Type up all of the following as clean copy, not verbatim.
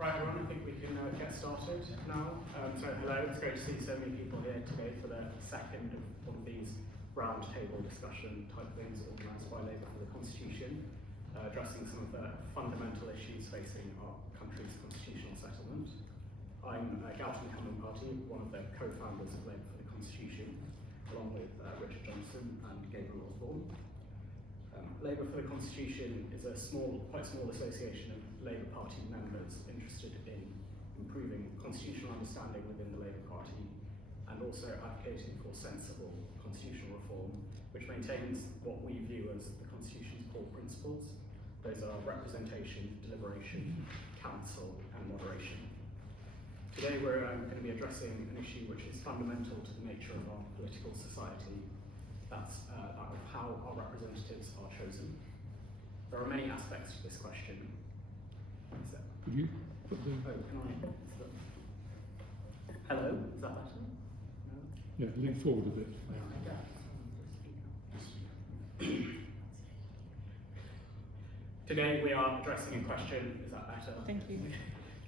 Right, everyone, I think we can get started now. So hello, it's great to see so many people here today for the second of one of these roundtable discussion type things organised by Labour for the Constitution, addressing some of the fundamental issues facing our country's constitutional settlement. I'm Galton Cumming-Party, one of the co-founders of Labour for the Constitution, along with Richard Johnson and Gabriel Osborne. Labour for the Constitution is a quite small association of Labour Party members interested in improving constitutional understanding within the Labour Party and also advocating for sensible constitutional reform, which maintains what we view as the Constitution's core principles. Those are representation, deliberation, counsel, and moderation. Today we're going to be addressing an issue which is fundamental to the nature of our political society. That's that of how our representatives are chosen. There are many aspects to this question. Could you put the... Oh, can I? Hello, is that better? No? Yeah, lean forward a bit. Today we are addressing a question, is that better? Thank you.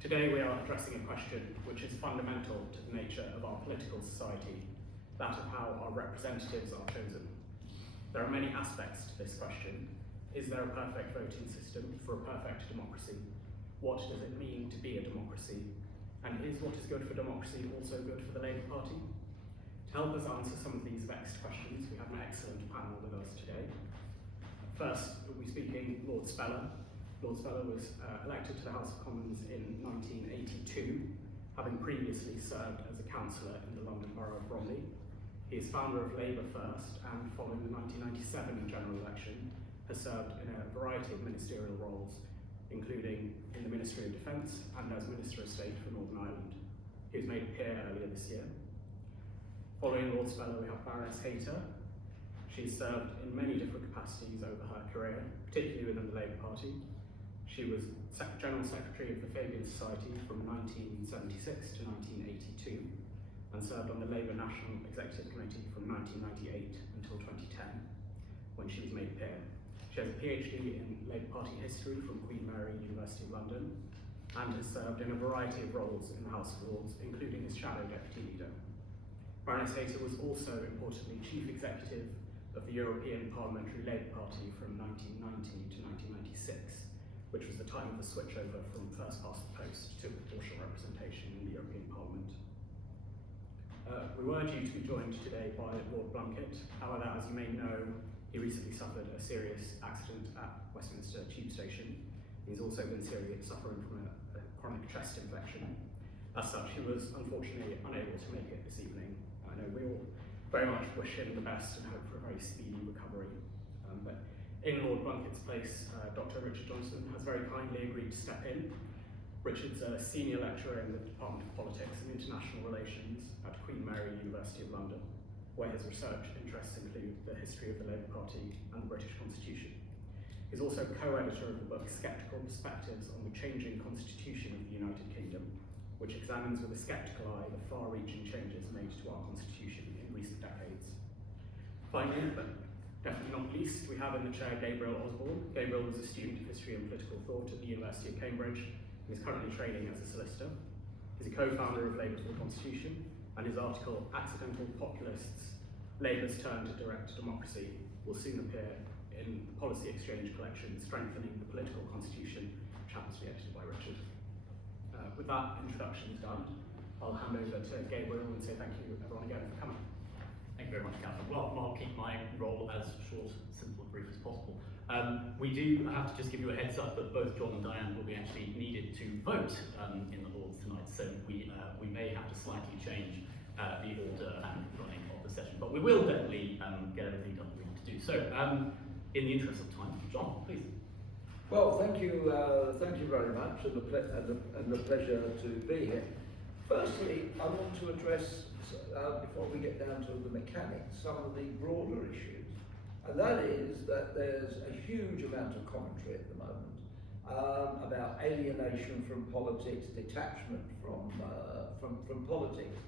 Today we are addressing a question which is fundamental to the nature of our political society, that of how our representatives are chosen. There are many aspects to this question. Is there a perfect voting system for a perfect democracy? What does it mean to be a democracy? And is what is good for democracy also good for the Labour Party? To help us answer some of these vexed questions, we have an excellent panel with us today. First, we'll be speaking Lord Speller. Lord Speller was elected to the House of Commons in 1982, having previously served as a councillor in the London Borough of Bromley. He is founder of Labour First and, following the 1997 general election, has served in a variety of ministerial roles, including in the Ministry of Defence and as Minister of State for Northern Ireland. He was made peer earlier this year. Following Lord Speller, we have Baroness Hayter. She's served in many different capacities over her career, particularly within the Labour Party. She was General Secretary of the Fabian Society from 1976 to 1982 and served on the Labour National Executive Committee from 1998 until 2010, when she was made peer. She has a PhD in Labour Party history from Queen Mary University of London and has served in a variety of roles in the House of Lords, including as Shadow Deputy Leader. Baroness Hayter was also, importantly, Chief Executive of the European Parliamentary Labour Party from 1990 to 1996, which was the time of the switchover from first past the post to proportional representation in the European Parliament. We were due to be joined today by Lord Blunkett. However, as you may know, he recently suffered a serious accident at Westminster Tube Station. He's also been suffering from a chronic chest infection. As such, he was unfortunately unable to make it this evening. I know we all very much wish him the best and hope for a very speedy recovery. But in Lord Blunkett's place, Dr. Richard Johnson has very kindly agreed to step in. Richard's a senior lecturer in the Department of Politics and International Relations at Queen Mary University of London, where his research interests include the history of the Labour Party and the British Constitution. He's also co-editor of the book Sceptical Perspectives on the Changing Constitution of the United Kingdom, which examines with a sceptical eye the far-reaching changes made to our constitution in recent decades. Finally, but definitely not least, we have in the chair Gabriel Osborne. Gabriel was a student of history and political thought at the University of Cambridge. He's currently training as a solicitor. He's a co-founder of Labour for the Constitution, and his article, Accidental Populists, Labour's Turn to Direct Democracy, will soon appear in the Policy Exchange collection, Strengthening the Political Constitution, which happens to be edited by Richard. With that introduction done, I'll hand over to Gabriel and say thank you everyone again for coming. Thank you very much, Catherine. Well, I'll keep my role as short, simple, and brief as possible. We do have to just give you a heads up that both John and Diane will be actually needed to vote in the Lords tonight, so we may have to slightly change the order and running of the session, but we will definitely get everything done we want to do. So, in the interest of time, John, please. Well, thank you very much, and the pleasure to be here. Firstly, I want to address, before we get down to the mechanics, some of the broader issues. And that is that there's a huge amount of commentary at the moment about alienation from politics, detachment from politics,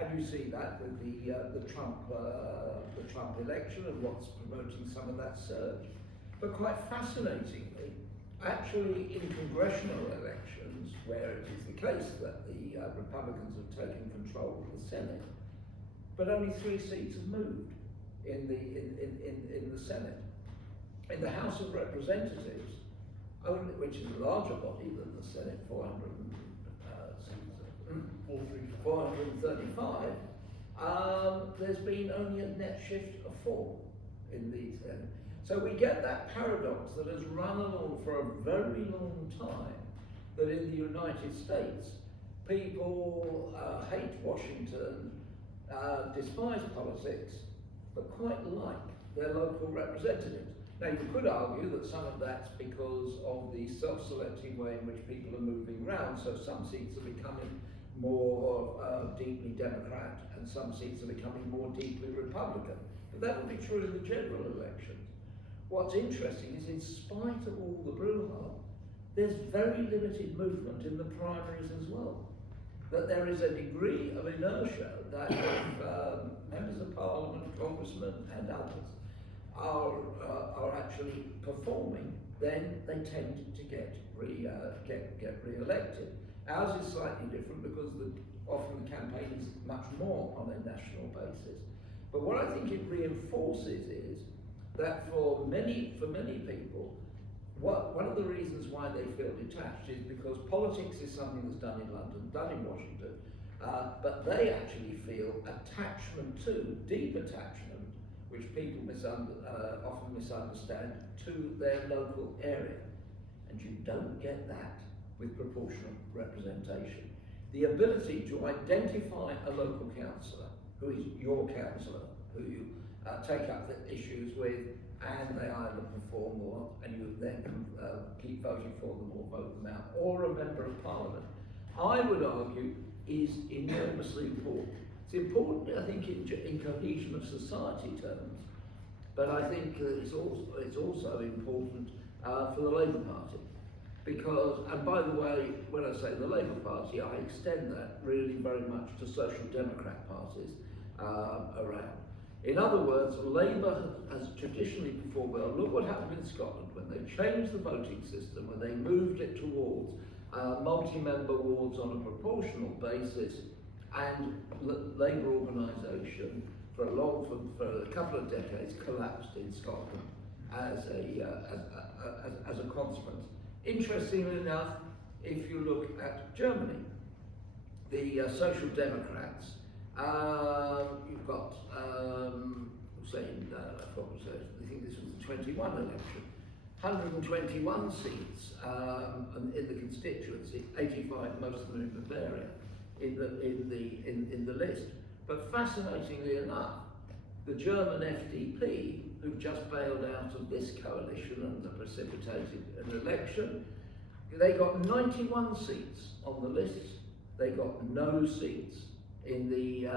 and you see that with the Trump election and what's promoting some of that surge. But quite fascinatingly, Actually, in congressional elections, where it is the case that the Republicans have taken control of the Senate, but only 3 seats have moved in the Senate. In the House of Representatives, only, which is a larger body than the Senate, 435, there's been only a net shift of 4 in the Senate. So we get that paradox that has run along for a very long time, that in the United States, people hate Washington, despise politics, but quite like their local representatives. Now you could argue that some of that's because of the self-selecting way in which people are moving around, so some seats are becoming more deeply Democrat and some seats are becoming more deeply Republican. But that would be true in the general elections. What's interesting is, in spite of all the brouhaha, there's very limited movement in the primaries as well. That there is a degree of inertia that if members of parliament, congressmen and others are actually performing, then they tend to get re-elected. Ours is slightly different because often the campaign is much more on a national basis. But what I think it reinforces is that for many people, one of the reasons why they feel detached is because politics is something that's done in London, done in Washington, but they actually feel attachment to, deep attachment, which people often misunderstand, to their local area. And you don't get that with proportional representation. The ability to identify a local councillor, who is your councillor, who you take up the issues with, and they either perform or, and you then keep voting for them or vote them out, or a member of parliament, I would argue is enormously important. It's important, I think, in cohesion of society terms, but I think it's also important for the Labour Party. Because, and by the way, when I say the Labour Party, I extend that really very much to social democrat parties around. In other words, Labour has traditionally performed well. Look what happened in Scotland when they changed the voting system, when they moved it towards multi-member wards on a proportional basis, and Labour organisation for a couple of decades collapsed in Scotland as a consequence. Interestingly enough, if you look at Germany, the Social Democrats, you've got, I think this was the 21 election, 121 seats in the constituency, 85, most of them in Bavaria, in the list. But fascinatingly enough, the German FDP, who've just bailed out of this coalition and precipitated an election, they got 91 seats on the list. They got no seats in the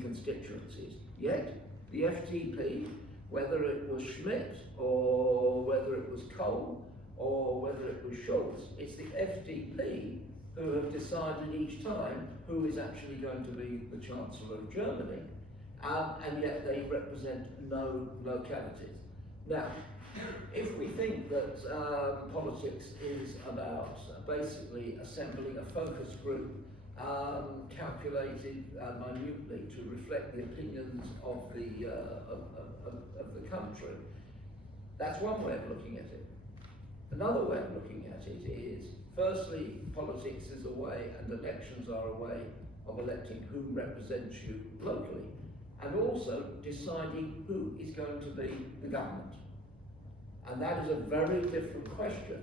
constituencies. Yet the FDP, whether it was Schmidt or whether it was Kohl or whether it was Schulz, it's the FDP who have decided each time who is actually going to be the Chancellor of Germany, and yet they represent no localities. Now, if we think that politics is about basically assembling a focus group calculated minutely to reflect the opinions of the country, that's one way of looking at it. Another way of looking at it is, firstly, politics is a way, and elections are a way of electing who represents you locally, and also deciding who is going to be the government. And that is a very different question.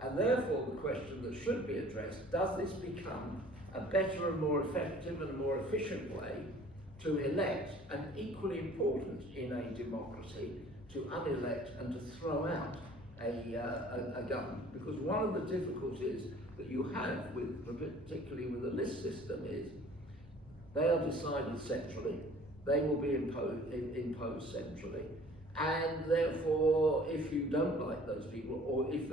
And therefore the question that should be addressed, does this become a better and more effective and more efficient way to elect, and equally important in a democracy, to unelect and to throw out a government? Because one of the difficulties that you have, particularly with the list system, is they are decided centrally, they will be imposed centrally, and therefore if you don't like those people, or if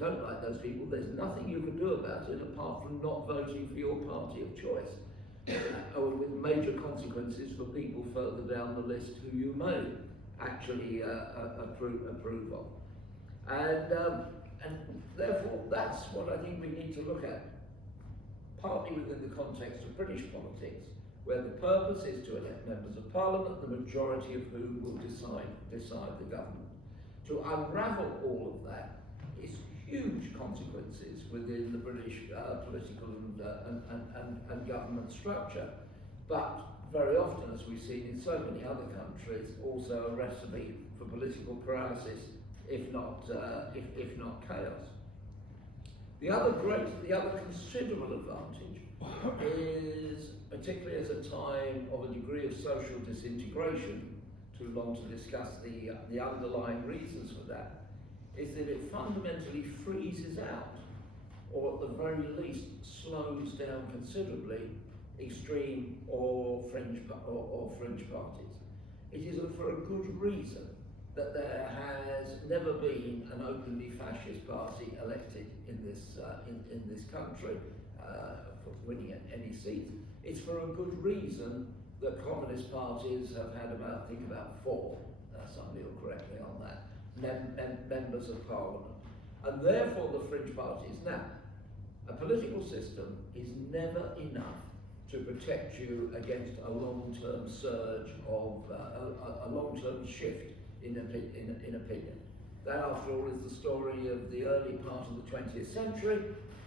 don't like those people, there's nothing you can do about it apart from not voting for your party of choice, or with major consequences for people further down the list who you may actually approve of. And and therefore that's what I think we need to look at, partly within the context of British politics, where the purpose is to elect members of parliament, the majority of whom will decide the government. To unravel all of that is huge consequences within the British political and government structure, but very often, as we've seen in so many other countries, also a recipe for political paralysis, if not chaos. The other considerable advantage is, particularly at a time of a degree of social disintegration, too long to discuss the underlying reasons for that, is that it fundamentally freezes out, or at the very least slows down considerably, extreme or fringe parties. It is for a good reason that there has never been an openly fascist party elected in this country for winning any seat. It's for a good reason that communist parties have had about 4, somebody will correct me on that, members of parliament. And therefore the fringe parties. Now, a political system is never enough to protect you against a long-term surge of, a long-term shift in opinion. That, after all, is the story of the early part of the 20th century,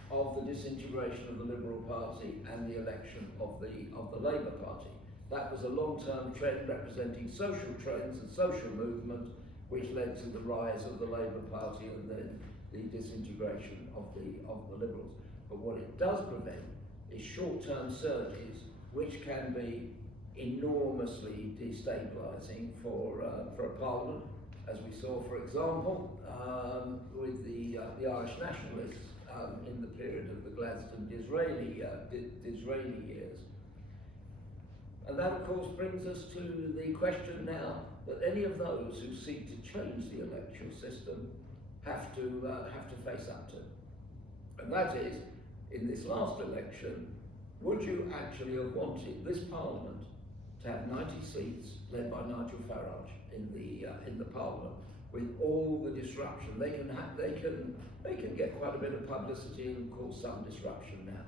of the disintegration of the Liberal Party and the election of the Labour Party. That was a long-term trend representing social trends and social movement, which led to the rise of the Labour Party and then the disintegration of the Liberals. But what it does prevent is short-term surges, which can be enormously destabilising for a parliament, as we saw, for example, with the Irish nationalists in the period of the Gladstone-Disraeli years. And that, of course, brings us to the question now that any of those who seek to change the electoral system have to face up to. And that is, in this last election, would you actually have wanted this Parliament to have 90 seats, led by Nigel Farage in the Parliament, with all the disruption? They can get quite a bit of publicity and cause some disruption now.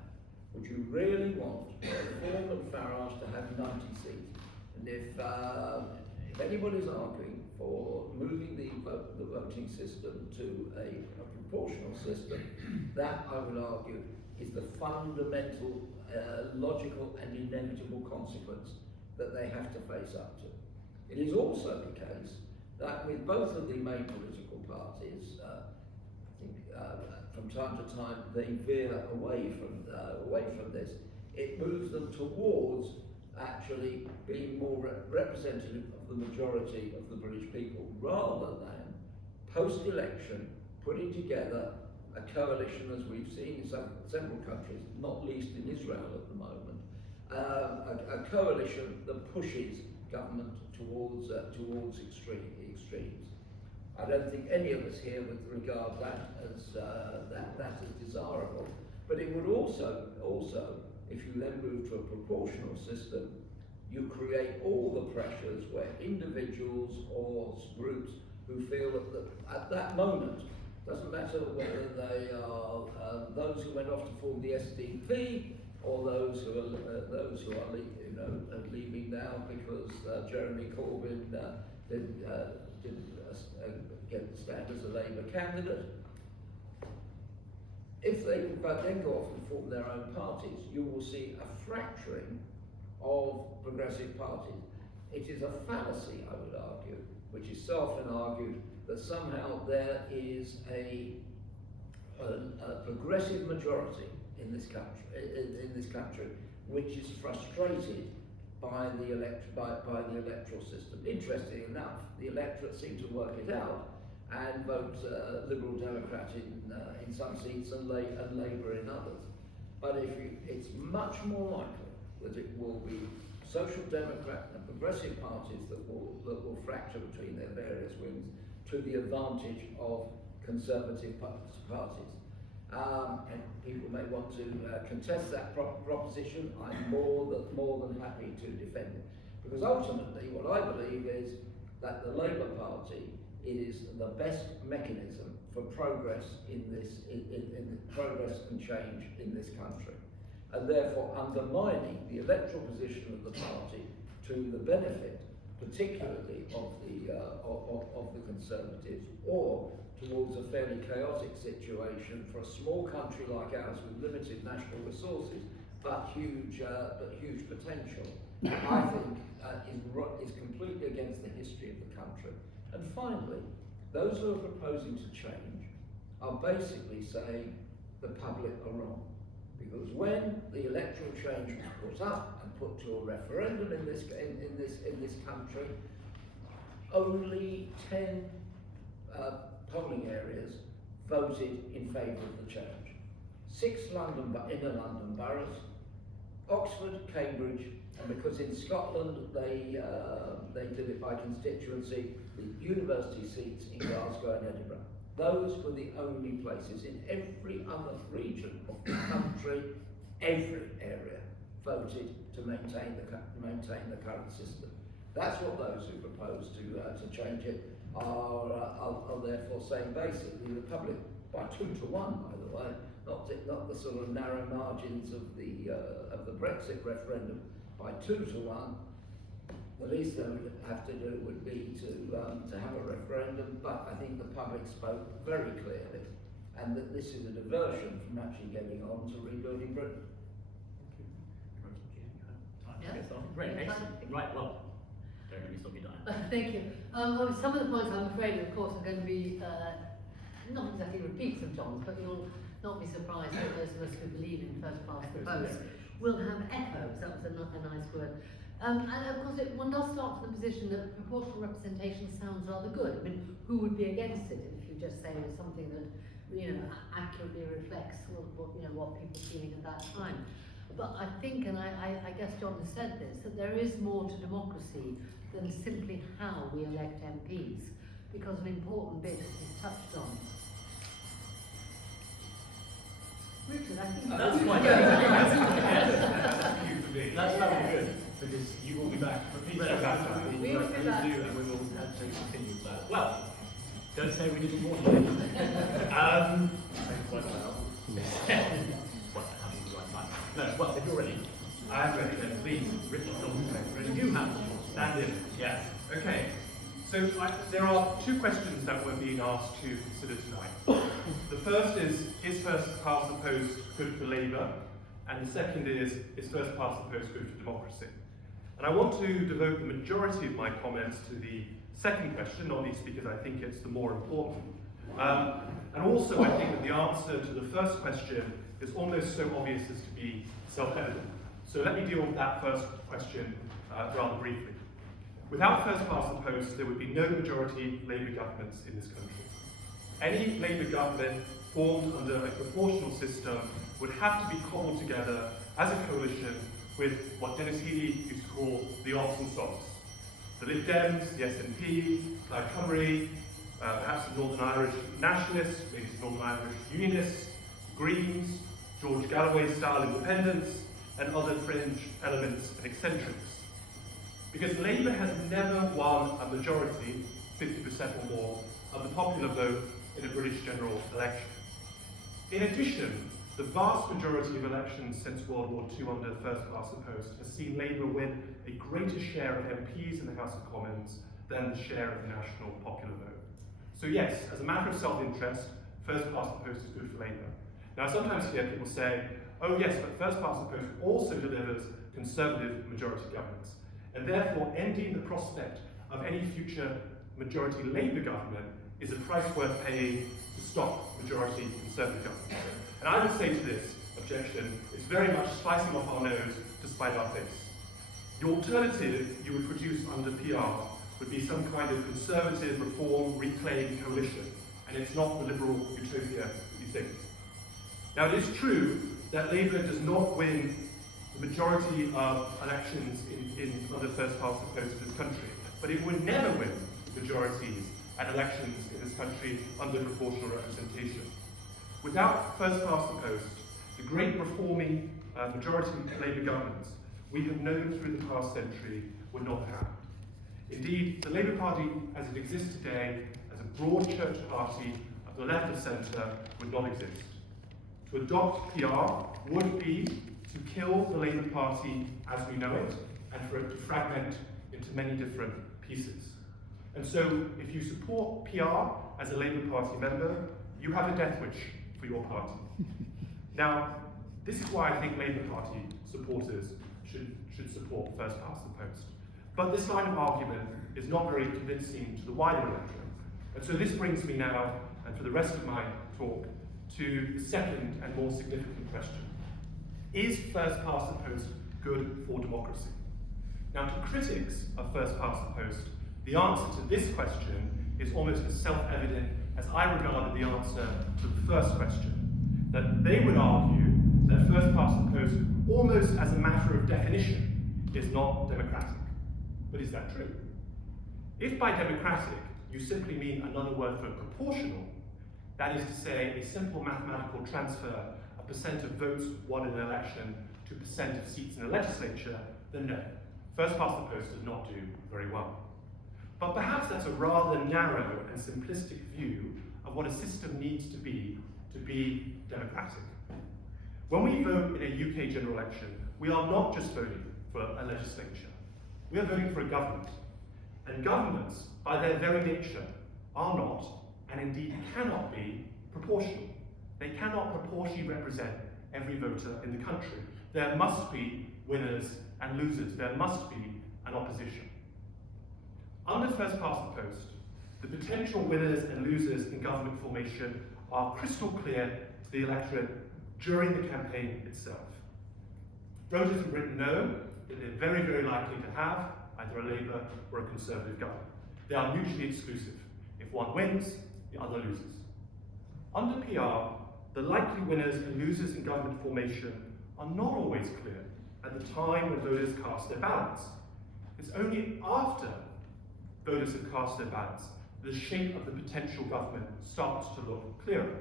Would you really want Reform and Farage to have 90 seats? And if anybody's arguing for moving the voting system to a proportional system, that, I would argue, is the fundamental, logical and inevitable consequence that they have to face up to. It is also the case that with both of the main political parties, I think from time to time they veer away from this. It moves them towards actually being more representative of the majority of the British people, rather than post-election putting together a coalition, as we've seen in several countries, not least in Israel at the moment, a coalition that pushes government towards extremes. I don't think any of us here would regard that as desirable. But it would also, if you then move to a proportional system, you create all the pressures where individuals or groups who feel at that moment, doesn't matter whether they are those who went off to form the SDP or those who are leaving now because Jeremy Corbyn didn't get the stand as a Labour candidate. If they then go off and form their own parties, you will see a fracturing of progressive parties. It is a fallacy, I would argue, which is so often argued, that somehow there is a progressive majority in this country, which is frustrated by the electoral system. Interesting enough, the electorate seem to work it out and vote Liberal Democrat in some seats and Labour in others. But it's much more likely that it will be Social Democrat and progressive parties that will fracture between their various wings to the advantage of Conservative parties. And people may want to contest that proposition. I'm more than happy to defend it. Because ultimately what I believe is that the Labour Party is the best mechanism for progress in progress and change in this country, and therefore undermining the electoral position of the party to the benefit, particularly of the Conservatives, or towards a fairly chaotic situation for a small country like ours with limited national resources but huge potential, I think is completely against the history of the country. And finally, those who are proposing to change are basically saying the public are wrong. Because when the electoral change was put up and put to a referendum in this country, only 10 polling areas voted in favour of the change. 6 inner London boroughs, Oxford, Cambridge, and because in Scotland they did it by constituency, the university seats in Glasgow and Edinburgh. Those were the only places. In every other region of the country, every area voted to maintain the current system. That's what those who propose to change it are therefore saying. Basically, the public, by 2 to 1, by the way, not the sort of narrow margins of the Brexit referendum, by 2 to 1. The least they would have to do would be to have a referendum, but I think the public spoke very clearly, and that this is a diversion from actually getting on to rebuilding Britain. Yeah. Great, excellent. Right, well, don't let me stop you, Diane. Thank you. Some of the points, I'm afraid, of course, are going to be not exactly repeats of John's, but you'll not be surprised that those of us who believe in first past the post will have echoes. That was a nice word. And of course, one does start from the position that proportional representation sounds rather good. I mean, who would be against it if you just say it's something that, accurately reflects what people are feeling at that time? But I think, and I guess John has said this, that there is more to democracy than simply how we elect MPs, because an important bit is touched on. Richard, I think That's quite good. That's very good, because you will be back. Please We will be back. and we will have to continue with that. Well, don't say we didn't warn you. No, well, if you're ready. I'm ready then, please. Richard Johnson, ready? You have stand in. Yes. Okay. So there are 2 questions that we're being asked to consider tonight. The first is first past the post good for Labour? And the second is first past the post good for democracy? And I want to devote the majority of my comments to the second question, not least because I think it's the more important. And also I think that the answer to the first question is almost so obvious as to be self-evident. So let me deal with that first question rather briefly. Without first past the post, there would be no majority Labour governments in this country. Any Labour government formed under a proportional system would have to be cobbled together as a coalition with what Dennis Healey used to call the odds and sods. The Lib Dems, the SNP, Plaid Cymru, perhaps the Northern Irish nationalists, maybe the Northern Irish unionists, Greens, George Galloway-style independents, and other fringe elements and eccentrics. Because Labour has never won a majority, 50% or more, of the popular vote in a British general election. In addition, the vast majority of elections since World War II under first past the post has seen Labour win a greater share of MPs in the House of Commons than the share of the national popular vote. So yes, as a matter of self-interest, first past the post is good for Labour. Now I sometimes hear people say, oh yes, but first past the post also delivers Conservative majority governments, and therefore ending the prospect of any future majority Labour government is a price worth paying to stop majority Conservative governments. And I would say to this objection, it's very much slicing off our nose to spite our face. The alternative you would produce under PR would be some kind of conservative reform reclaim coalition, and it's not the liberal utopia you think. Now it is true that Labour does not win the majority of elections in under first past the post of this country, but it would never win majorities at elections in this country under proportional representation. Without first past the post, the great reforming majority Labour governments we have known through the past century would not have. Indeed, the Labour Party as it exists today as a broad church party of the left of centre would not exist. To adopt PR would be to kill the Labour Party as we know it, and for it to fragment into many different pieces. And so, if you support PR as a Labour Party member, you have a death wish for your party. Now, this is why I think Labour Party supporters should support first past the post. But this line of argument is not very convincing to the wider electorate. And so this brings me now, and for the rest of my talk, to the second and more significant question. Is first past the post good for democracy? Now, to critics of first past the post, the answer to this question is almost as self-evident as I regarded the answer to the first question, that they would argue that first past the post, almost as a matter of definition, is not democratic. But is that true? If by democratic you simply mean another word for proportional, that is to say a simple mathematical transfer of percent of votes won in an election to percent of seats in a legislature, then no. First past the post does not do very well. But perhaps that's a rather narrow and simplistic view of what a system needs to be democratic. When we vote in a UK general election, we are not just voting for a legislature. We are voting for a government. And governments, by their very nature, are not, and indeed cannot be, proportional. They cannot proportionally represent every voter in the country. There must be winners and losers. There must be an opposition. Under first past the post, the potential winners and losers in government formation are crystal clear to the electorate during the campaign itself. Voters in Britain know that they're very, very likely to have either a Labour or a Conservative government. They are mutually exclusive. If one wins, the other loses. Under PR, the likely winners and losers in government formation are not always clear at the time when voters cast their ballots. It's only after voters have cast their ballots that the shape of the potential government starts to look clearer.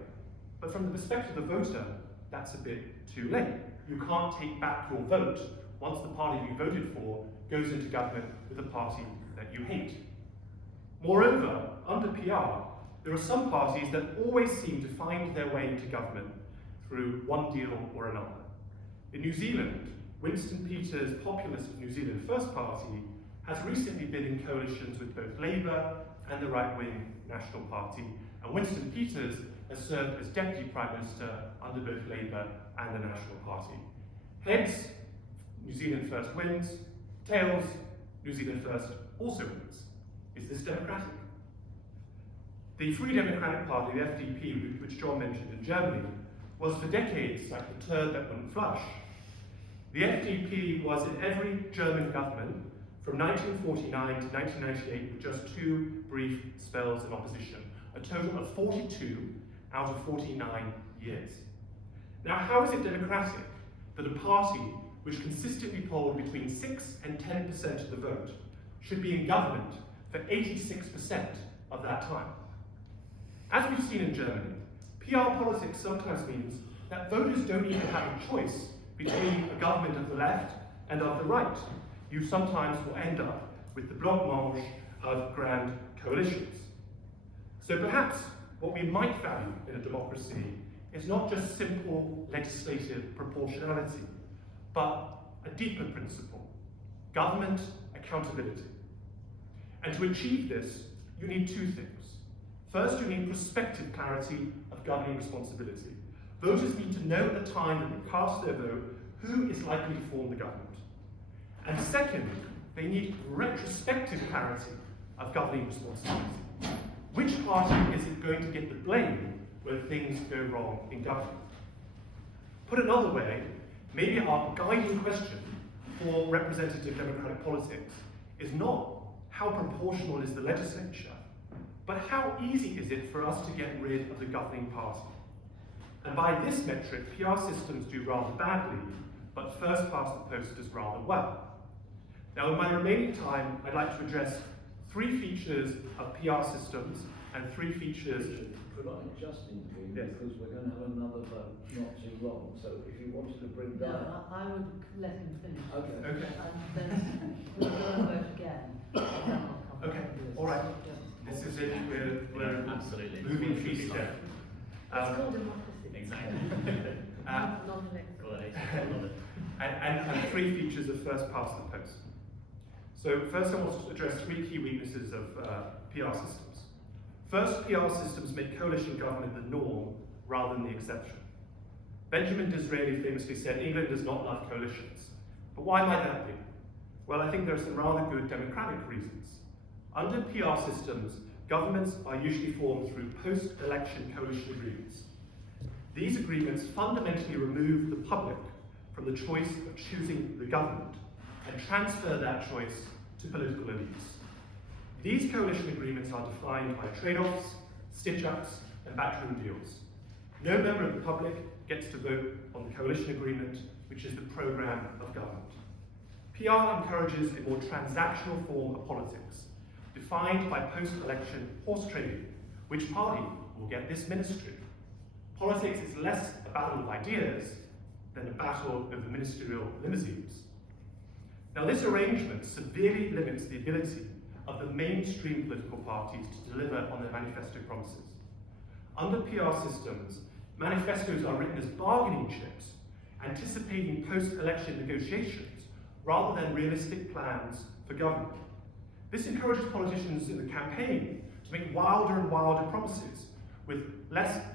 But from the perspective of the voter, that's a bit too late. You can't take back your vote once the party you voted for goes into government with a party that you hate. Moreover, under PR, there are some parties that always seem to find their way into government through one deal or another. In New Zealand, Winston Peters' populist New Zealand First Party has recently been in coalitions with both Labour and the right-wing National Party, and Winston Peters has served as Deputy Prime Minister under both Labour and the National Party. Heads, New Zealand First wins. Tails, New Zealand First also wins. Is this democratic? The Free Democratic Party, the FDP, which John mentioned in Germany, was for decades like the turd that wouldn't flush. The FDP was in every German government from 1949 to 1998 with just 2 brief spells in opposition, a total of 42 out of 49 years. Now, how is it democratic that a party which consistently polled between 6 and 10% of the vote should be in government for 86% of that time? As we've seen in Germany, PR politics sometimes means that voters don't even have a choice between a government of the left and of the right. You sometimes will end up with the blancmange of grand coalitions. So perhaps what we might value in a democracy is not just simple legislative proportionality, but a deeper principle: government accountability. And to achieve this, you need 2 things. First, you need prospective clarity of governing responsibility. Voters need to know at the time that they cast their vote who is likely to form the government. And second, they need retrospective clarity of governing responsibility. Which party is it going to get the blame when things go wrong in government? Put another way, maybe our guiding question for representative democratic politics is not how proportional is the legislature, but how easy is it for us to get rid of the governing party? And by this metric, PR systems do rather badly, but first past the post does rather well. Now, in my remaining time, I'd like to address 3 features of PR systems and 3 features. Could I just intervene? Yes. Because we're going to have another vote not too long. So if you wanted to bring that up. I would let him finish. Okay. Okay. And then we'll go and vote again. And then I'll come Okay, back to this. all right. Yeah. This is it. We're Absolutely. moving feature. It's called democracy. Exactly. Non-elected. Well, I love it. and 3 features of first past the post. So first I want to address 3 key weaknesses of PR systems. First, PR systems make coalition government the norm rather than the exception. Benjamin Disraeli famously said, England does not love coalitions. But why might that be? Well, I think there are some rather good democratic reasons. Under PR systems, governments are usually formed through post-election coalition agreements. These agreements fundamentally remove the public from the choice of choosing the government and transfer that choice to political elites. These coalition agreements are defined by trade-offs, stitch-ups, and backroom deals. No member of the public gets to vote on the coalition agreement, which is the programme of government. PR encourages a more transactional form of politics, defined by post-election horse trading. Which party will get this ministry? Politics is less a battle of ideas than a battle of the ministerial limousines. Now, this arrangement severely limits the ability of the mainstream political parties to deliver on their manifesto promises. Under PR systems, manifestos are written as bargaining chips, anticipating post-election negotiations rather than realistic plans for government. This encourages politicians in the campaign to make wilder and wilder promises with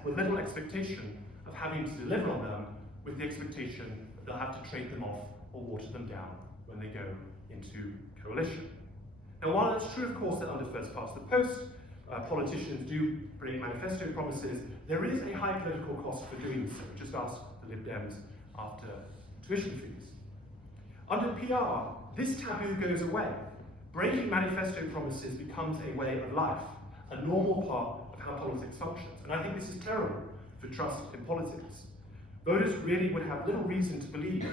little expectation of having to deliver on them, with the expectation that they'll have to trade them off or water them down when they go into coalition. Now, while it's true, of course, that under first past the post, politicians do bring manifesto promises, there is a high political cost for doing so. Just ask the Lib Dems after tuition fees. Under PR, this taboo goes away. Breaking manifesto promises becomes a way of life, a normal part of how politics functions. And I think this is terrible for trust in politics. Voters really would have little reason to believe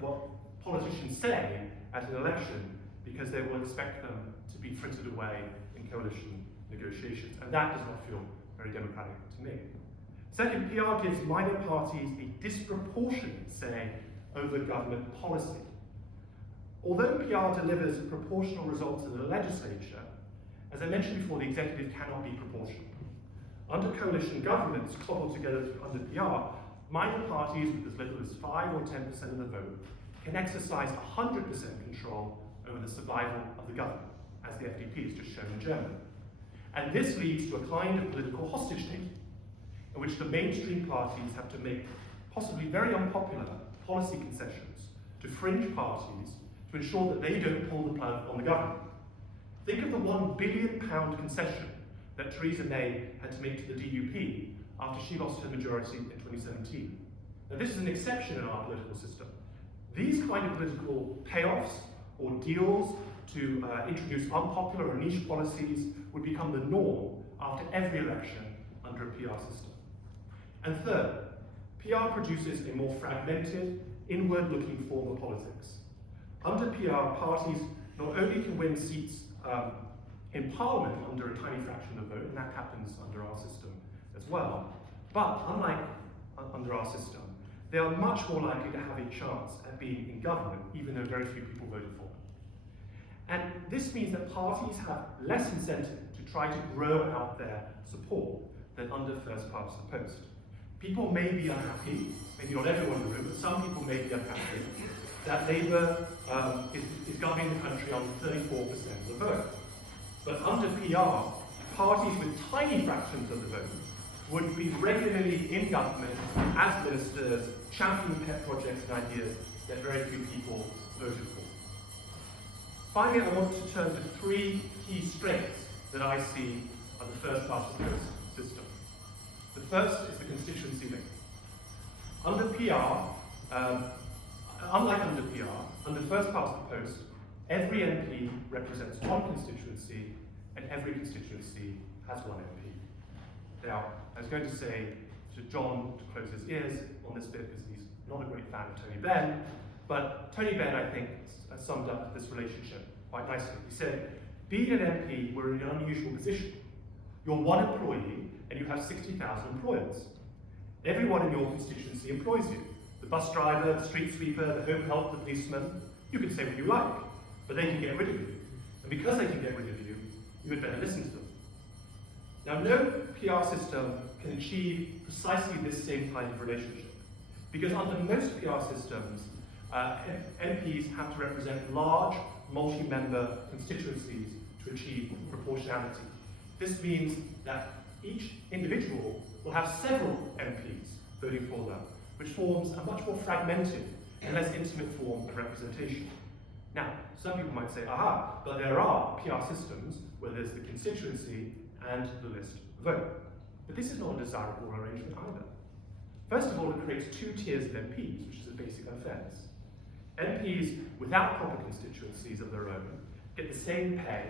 what politicians say at an election, because they will expect them to be frittered away in coalition negotiations. And that does not feel very democratic to me. Second, PR gives minor parties a disproportionate say over government policy. Although PR delivers proportional results in the legislature, as I mentioned before, the executive cannot be proportional. Under coalition governments cobbled together under PR, minor parties with as little as 5 or 10% of the vote can exercise 100% control over the survival of the government, as the FDP has just shown in Germany. And this leads to a kind of political hostage taking, in which the mainstream parties have to make possibly very unpopular policy concessions to fringe parties to ensure that they don't pull the plug on the government. Think of the £1 billion concession that Theresa May had to make to the DUP after she lost her majority in 2017. Now, this is an exception in our political system. These kind of political payoffs or deals to introduce unpopular or niche policies would become the norm after every election under a PR system. And third, PR produces a more fragmented, inward-looking form of politics. Under PR, parties not only can win seats in Parliament under a tiny fraction of the vote, and that happens under our system as well, but unlike under our system, they are much more likely to have a chance at being in government, even though very few people voted for them. And this means that parties have less incentive to try to grow out their support than under first past the post. People may be unhappy, maybe not everyone in the room, but some people may be unhappy that Labour is governing the country on 34% of the vote. But under PR, parties with tiny fractions of the vote would be regularly in government as ministers, championing pet projects and ideas that very few people voted for. Finally, I want to turn to 3 key strengths that I see of the first past the post system. The first is the constituency link. Under PR, unlike under PR, under first past the post, every MP represents one constituency, and every constituency has one MP. Now, I was going to say to John to close his ears on this bit because he's not a great fan of Tony Benn, but Tony Benn, I think, summed up this relationship quite nicely. He said, being an MP, we're in an unusual position. You're one employee and you have 60,000 employers. Everyone in your constituency employs you. The bus driver, the street sweeper, the home help, the policeman. You can say what you like, but they can get rid of you. And because they can get rid of you, you had better listen to them. Now, no PR system can achieve precisely this same kind of relationship, because under most PR systems, MPs have to represent large, multi-member constituencies to achieve proportionality. This means that each individual will have several MPs voting for them, which forms a much more fragmented and less intimate form of representation. Now, some people might say, aha, but there are PR systems where there's the constituency and the list vote. But this is not a desirable arrangement either. First of all, it creates two tiers of MPs, which is a basic unfairness. MPs without proper constituencies of their own get the same pay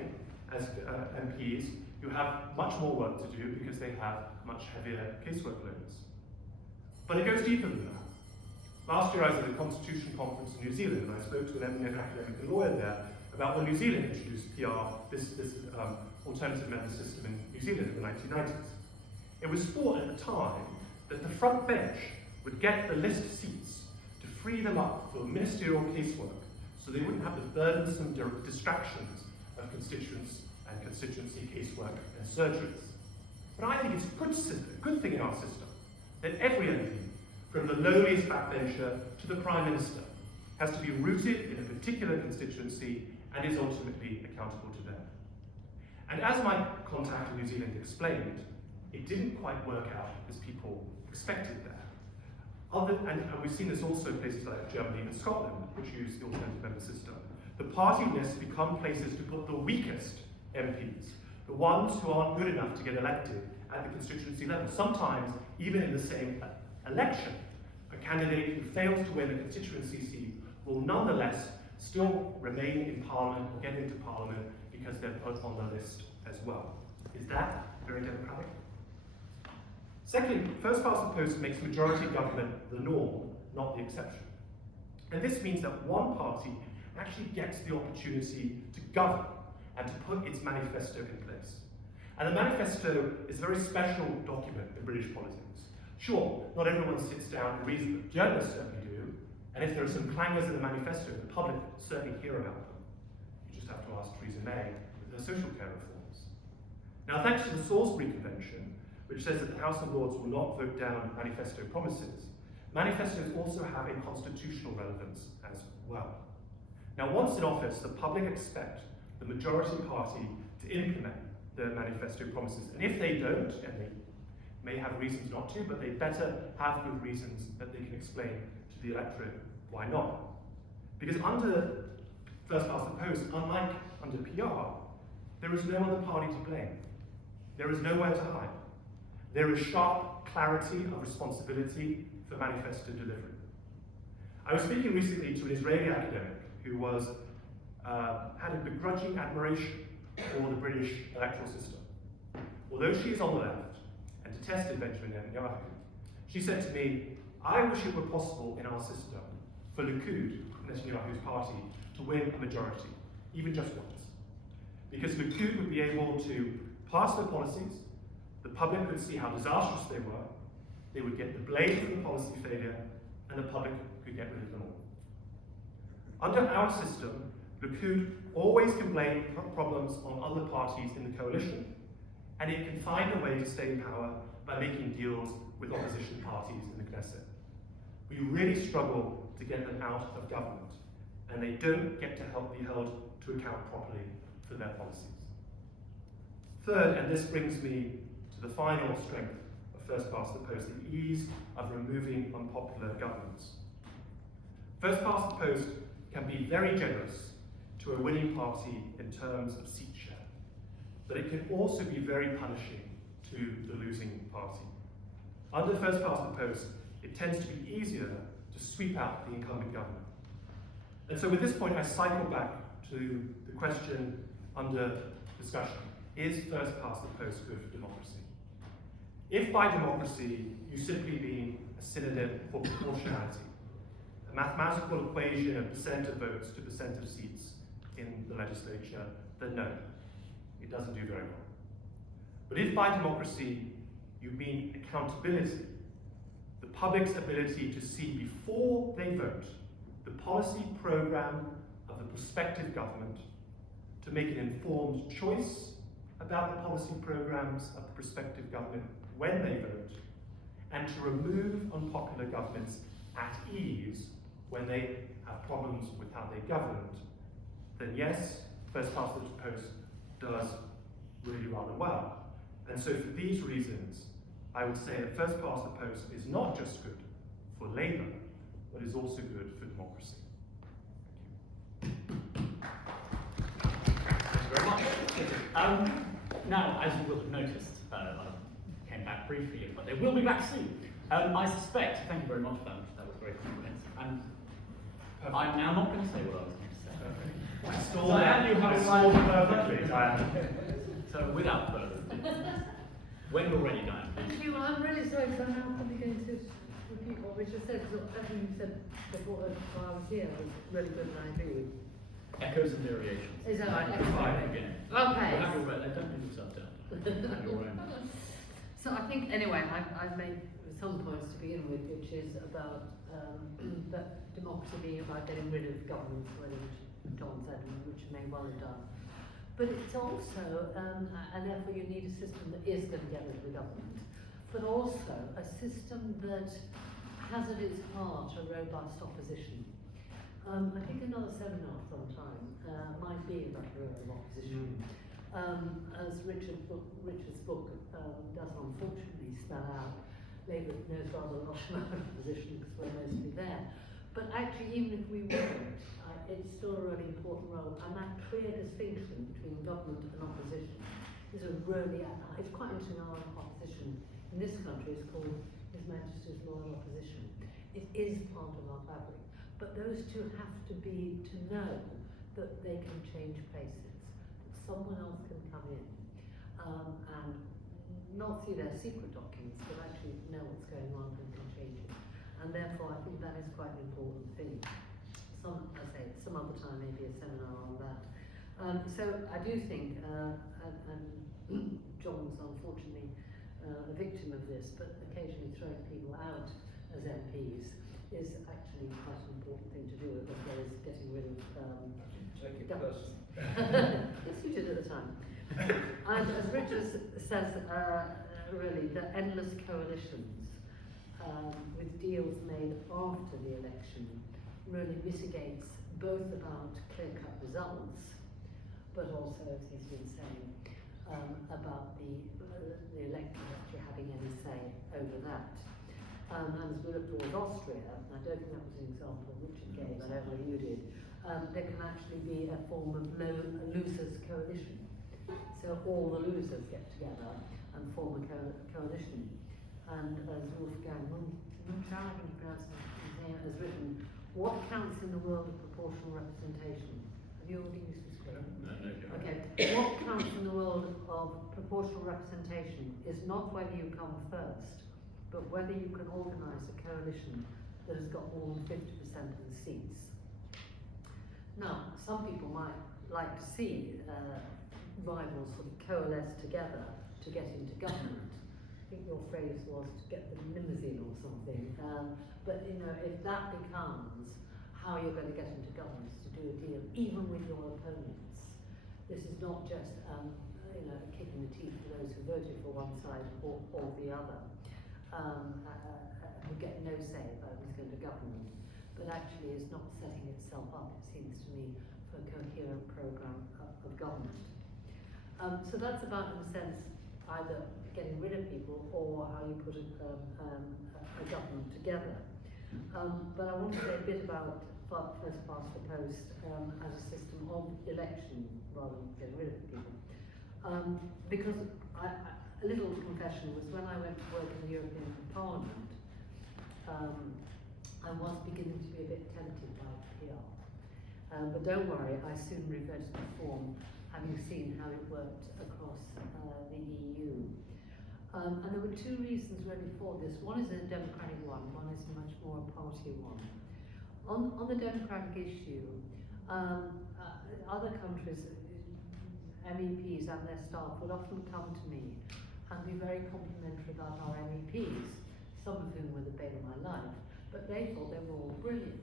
as MPs who have much more work to do because they have much heavier casework loads. But it goes deeper than that. Last year I was at a constitution conference in New Zealand and I spoke to an eminent academic and lawyer there about when New Zealand introduced PR, this alternative member system in New Zealand in the 1990s. It was thought at the time that the front bench would get the list seats to free them up for ministerial casework so they wouldn't have the burdensome distractions of constituents and constituency casework and surgeries. But I think it's a good thing in our system that every MP, from the lowliest backbencher to the Prime Minister, has to be rooted in a particular constituency and is ultimately accountable to them. And as my contact in New Zealand explained, it didn't quite work out as people expected there. And we've seen this also in places like Germany and Scotland, which use the alternative member system. The party lists become places to put the weakest MPs, the ones who aren't good enough to get elected at the constituency level. Sometimes, even in the same election, a candidate who fails to win a constituency seat will nonetheless still remain in Parliament or get into Parliament because they're put on the list as well. Is that very democratic? Secondly, first past the post makes majority government the norm, not the exception. And this means that one party actually gets the opportunity to govern and to put its manifesto in place. And the manifesto is a very special document in British politics. Sure, not everyone sits down and reads them. Journalists certainly do, and if there are some clangers in the manifesto, the public certainly hear about them. You just have to ask Theresa May with her social care reforms. Now, thanks to the Salisbury Convention, which says that the House of Lords will not vote down manifesto promises, manifestos also have a constitutional relevance as well. Now, once in office, the public expect the majority party to implement the manifesto promises, and if they don't, and they may have reasons not to, but they better have good reasons that they can explain to the electorate why not. Because under first past the post, unlike under PR, there is no other party to blame. There is nowhere to hide. There is sharp clarity of responsibility for manifesto delivery. I was speaking recently to an Israeli academic who had a begrudging admiration for the British electoral system. Although she is on the left and detested Benjamin Netanyahu, she said to me, I wish it were possible in our system for Likud, Netanyahu's party, to win a majority, even just once. Because Likud would be able to pass their policies, the public could see how disastrous they were, they would get the blame for the policy failure, and the public could get rid of them all. Under our system, Likud always can blame problems on other parties in the coalition, and it can find a way to stay in power by making deals with opposition parties in the Knesset. We really struggle to get them out of government, and they don't get to be held to account properly for their policies. Third, and this brings me to the final strength of first past the post, the ease of removing unpopular governments. First past the post can be very generous to a winning party in terms of seat share, but it can also be very punishing to the losing party. Under first past the post, it tends to be easier to sweep out the incumbent government. And so with this point, I cycle back to the question under discussion. Is first past the post good for democracy? If by democracy you simply mean a synonym for proportionality, a mathematical equation of percent of votes to percent of seats in the legislature, then no, it doesn't do very well. But if by democracy you mean accountability, the public's ability to see before they vote the policy program of the prospective government, to make an informed choice about the policy programmes of the prospective government when they vote, and to remove unpopular governments at ease when they have problems with how they governed, then yes, first past the post does really rather well. And so for these reasons, I would say that first past the post is not just good for Labour, but is also good for democracy. Thank you very much. Now, as you will have noticed, I came back briefly, but they will be back soon. I suspect, thank you very much for that, that was very comprehensive. And I'm now not going to say what I was going to say. I stole perfectly, Diane. So without further ado, when you're ready, Diane, please. Thank you. I'm really sorry because I'm now probably going to repeat what Richard said, because everything you said before while I was here was really good and I agree with. Echoes and variations. Is that right? Fine, again. Okay. Have your own, don't do yourself down. Have your own. So I think, anyway, I've made some points to begin with, which is about that democracy being about getting rid of governments, which John said, and which may well have done. But it's also, and therefore you need a system that is going to get rid of the government, but also a system that has at its heart a robust opposition. I think another seminar sometime might be about the role of opposition. As Richard's book does unfortunately spell out, Labour knows rather a lot about opposition because we're mostly there. But actually, even if we weren't, it's still a really important role, and that clear distinction between government and opposition is a really, it's quite interesting. Our opposition in this country is called His Majesty's Loyal Opposition. It is part of our fabric, but those two have to know that they can change places, that someone else can come in and not see their secret documents, but actually know what's going on and can change it. And therefore, I think that is quite an important thing. Some other time, maybe a seminar on that. So I do think, and John's unfortunately a victim of this, but occasionally throwing people out as MPs is actually quite an important thing to do, as well as getting rid of Take it governments. personally. Yes, you did at the time. And as Richard says, really, the endless coalitions with deals made after the election really mitigates both about clear-cut results, but also, as he's been saying, about the electorate actually having any say over that. And as we look towards Austria, and I don't think that was an example Richard gave, I don't know whether you did, there can actually be a form of losers coalition. So all the losers get together and form a coalition. And as Wolfgang Munchausen, I think he pronounced his name, has written, what counts in the world of proportional representation? Have you already used this word? No. Okay. What counts in the world of proportional representation is not whether you come first, but whether you can organise a coalition that has got more than 50% of the seats. Now, some people might like to see rivals sort of coalesce together to get into government. I think your phrase was to get the limousine or something. But you know, if that becomes how you're going to get into government, to do a deal, even with your opponents, this is not just you know, a kick in the teeth for those who voted for one side or the other, who get no say about who's going to government, but actually is not setting itself up, it seems to me, for a coherent programme of government. So that's about, in a sense, either getting rid of people or how you put a government together. But I want to say a bit about first past the post as a system of election rather than getting rid of people. Because a little confession was when I went to work in the European Parliament, I was beginning to be a bit tempted by PR. But don't worry, I soon reverted to form, having seen how it worked across the EU. And there were two reasons really for this. One is a democratic one is a much more a party one. On the democratic issue, other countries, MEPs and their staff would often come to me and be very complimentary about our MEPs, some of whom were the bane of my life, but they thought they were all brilliant.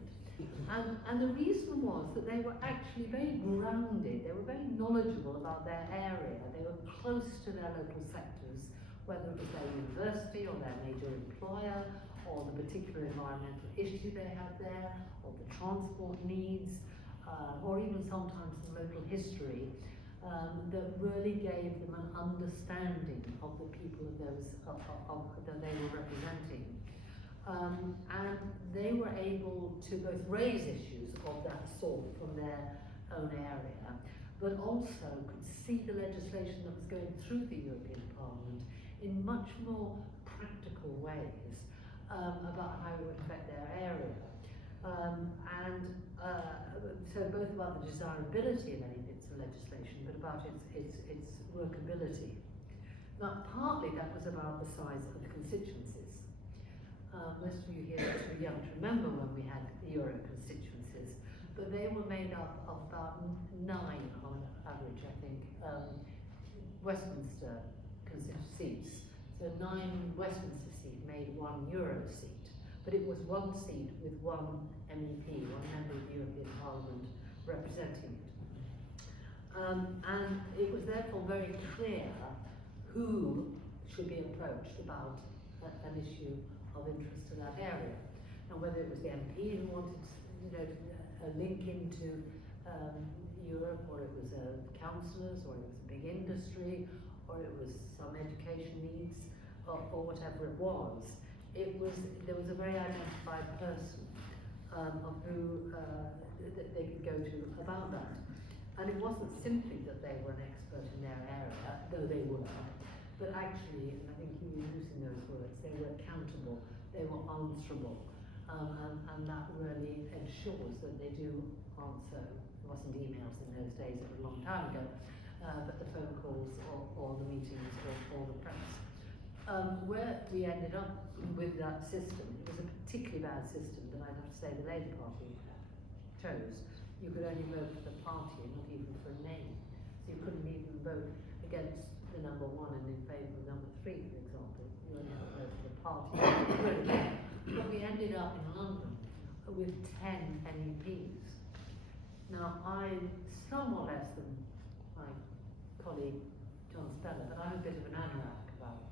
And the reason was that they were actually very grounded, they were very knowledgeable about their area, they were close to their local sectors, whether it was their university or their major employer, or the particular environmental issue they had there, or the transport needs, or even sometimes the local history, that really gave them an understanding of the people of those that they were representing. And they were able to both raise issues of that sort from their own area, but also could see the legislation that was going through the European Parliament in much more practical ways about how it would affect their area. So both about the desirability of any bits of legislation, but about its workability. Now, partly that was about the size of the constituencies. Most of you here are too young to remember when we had the Euro constituencies, but they were made up of about 9 on average, I think, Westminster seats. So 9 Westminster seats made 1 Euro seat, but it was 1 seat with 1 MEP, 1 member of the European Parliament representing it. And it was therefore very clear who should be approached about an issue of interest to that area. And whether it was the MP who wanted, a link into Europe, or it was councillors, or it was a big industry, or it was some education needs, or whatever it was, there was a very identified person of who that they could go to about that. And it wasn't simply that they were an expert in their area, though they were, but actually, and I think you were using those words, they were accountable, they were answerable, and that really ensures that they do answer. There wasn't emails in those days, it was a long time ago, but the phone calls or the meetings or the press. Where we ended up with that system, it was a particularly bad system that I'd have to say the Labour Party chose. You could only vote for the party and not even for a name. So you couldn't even vote against the number 1 and in favour of number 3, for example. You only had to vote for the party. But we ended up in London with 10 MEPs. Now, I'm somewhat less than my colleague John Speller, but I'm a bit of an anorak about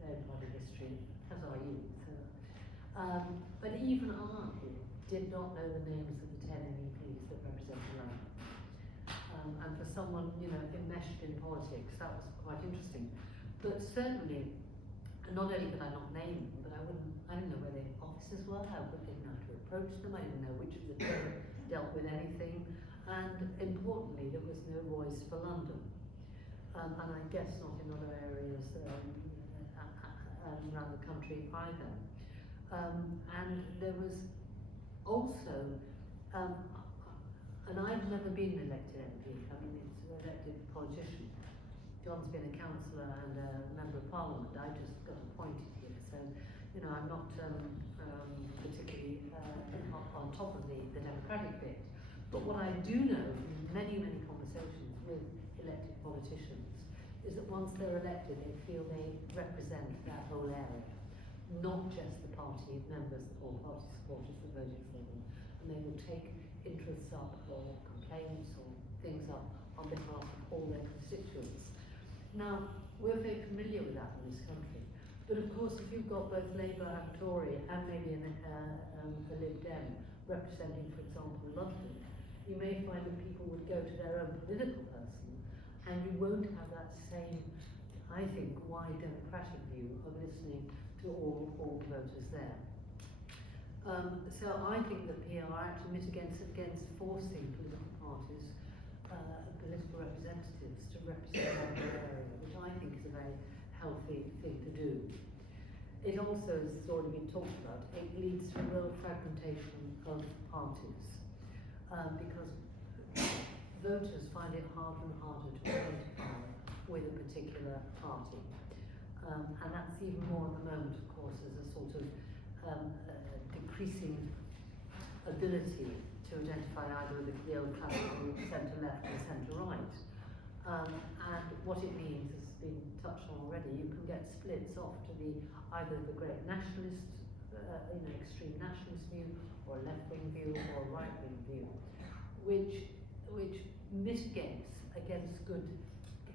Labour Party history, as are you. So, but even I did not know the names of the 10 MEPs that represented London. And for someone, enmeshed in politics, that was quite interesting. But certainly, not only could I not name them, but I didn't know where their offices were, I didn't know how to approach them, I didn't know which of the 10 dealt with anything, and importantly, there was no voice for London. And I guess not in other areas around the country either. And there was also, and I've never been an elected MP, I mean, it's an elected politician. John's been a councillor and a member of Parliament. I just got appointed here, so I'm not particularly on top of the democratic bit. But what I do know from many conversations with elected politicians is that once they're elected, they feel they represent that whole area, not just the party members or party supporters that voted for them. And they will take interests up or complaints or things up on behalf of all their constituents. Now, we're very familiar with that in this country. But of course, if you've got both Labour and Tory and maybe a Lib Dem representing, for example, London, you may find that people would go to their own political person, and you won't have that same, I think, wide democratic view of listening to all the voters there. So I think that PR actually mitigates against forcing political parties, political representatives to represent their area, which I think is a very healthy thing to do. It also, as has already been talked about, it leads to a real fragmentation of parties, because voters find it harder and harder to identify with a particular party. And that's even more at the moment, of course, as a sort of decreasing ability to identify either the old classical centre-left or centre-right. And what it means has been touched on already. You can get splits off to the either the great nationalist, extreme nationalist view, or a left-wing view, or a right-wing view, which mitigates against good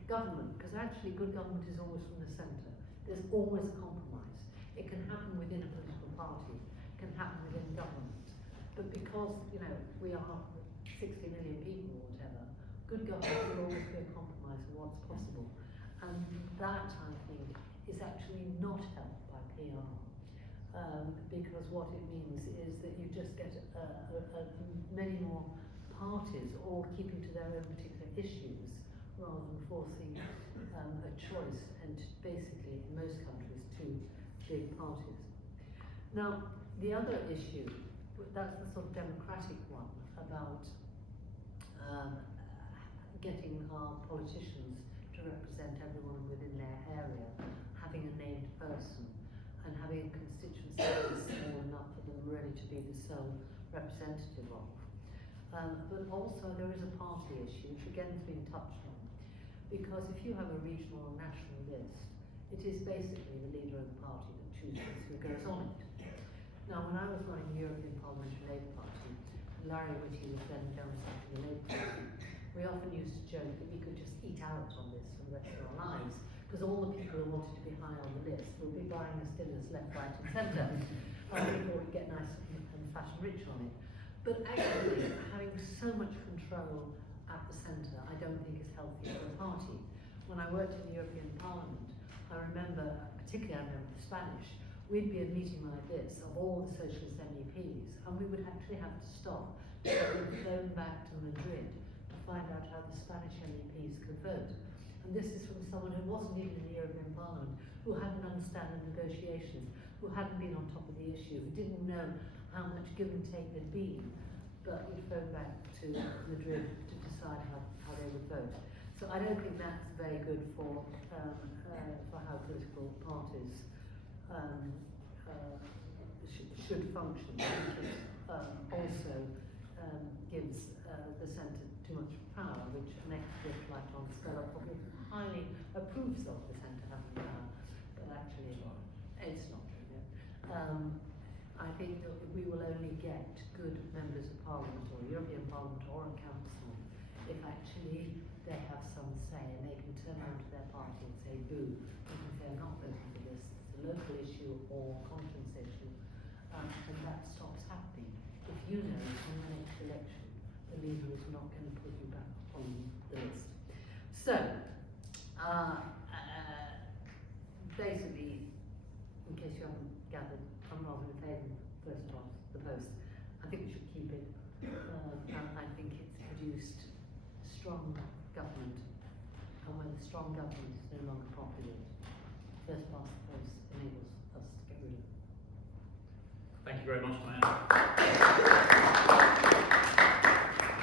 government, because actually good government is always from the centre. There's always a compromise. It can happen within a political party, it can happen within government. But because, you know, we are 60 million people or whatever, good government will always be a compromise of what's possible. And that, I think, is actually not helped by PR. Because what it means is that you just get many more parties all keeping to their own particular issues rather than forcing a choice, and basically in most countries two big parties. Now the other issue, that's the sort of democratic one about getting our politicians to represent everyone within their area, having a named person, and having a constituency that is small enough for them really to be the sole representative of. But also there is a party issue, which again has been touched on, because if you have a regional or national list, it is basically the leader of the party that chooses who goes on it. Now, when I was running the European Parliamentary Labour Party, and Larry Whitty was then General Secretary of the Labour Party, we often used to joke that we could just eat out on this for the rest of our lives, because all the people who wanted to be high on the list would be buying us dinners left, right and centre, before we get nice and fashion rich on it. But actually, having so much control at the centre, I don't think is healthy for a party. When I worked in the European Parliament, I remember, particularly I remember the Spanish, we'd be at a meeting like this of all the socialist MEPs, and we would actually have to stop and be flown back to Madrid to find out how the Spanish MEPs could vote. And this is from someone who wasn't even in the European Parliament, who hadn't understood the negotiations, who hadn't been on top of the issue, who didn't know how much give and take there'd been, but we'd phone back to Madrid to decide how they would vote. So I don't think that's very good for how political parties should function. I think it also gives the centre too much power, which makes it like John Speller probably highly approves of the centre having power, but actually it's not. I think that we will only get good members of Parliament or European Parliament or a council if actually they have some say and they can turn around to their party and say boo, they can say I'm not voting for this, it's a local issue or conscience issue, and that stops happening. If you know in the next election the leader is not going to put you back on the list. So, basically, in case you haven't gathered, I'm rather in favour of first past the post. I think we should keep it, and I think it's produced strong government, and when the strong government is no longer popular, first past the post enables us to get rid of it. Thank you very much, Diane.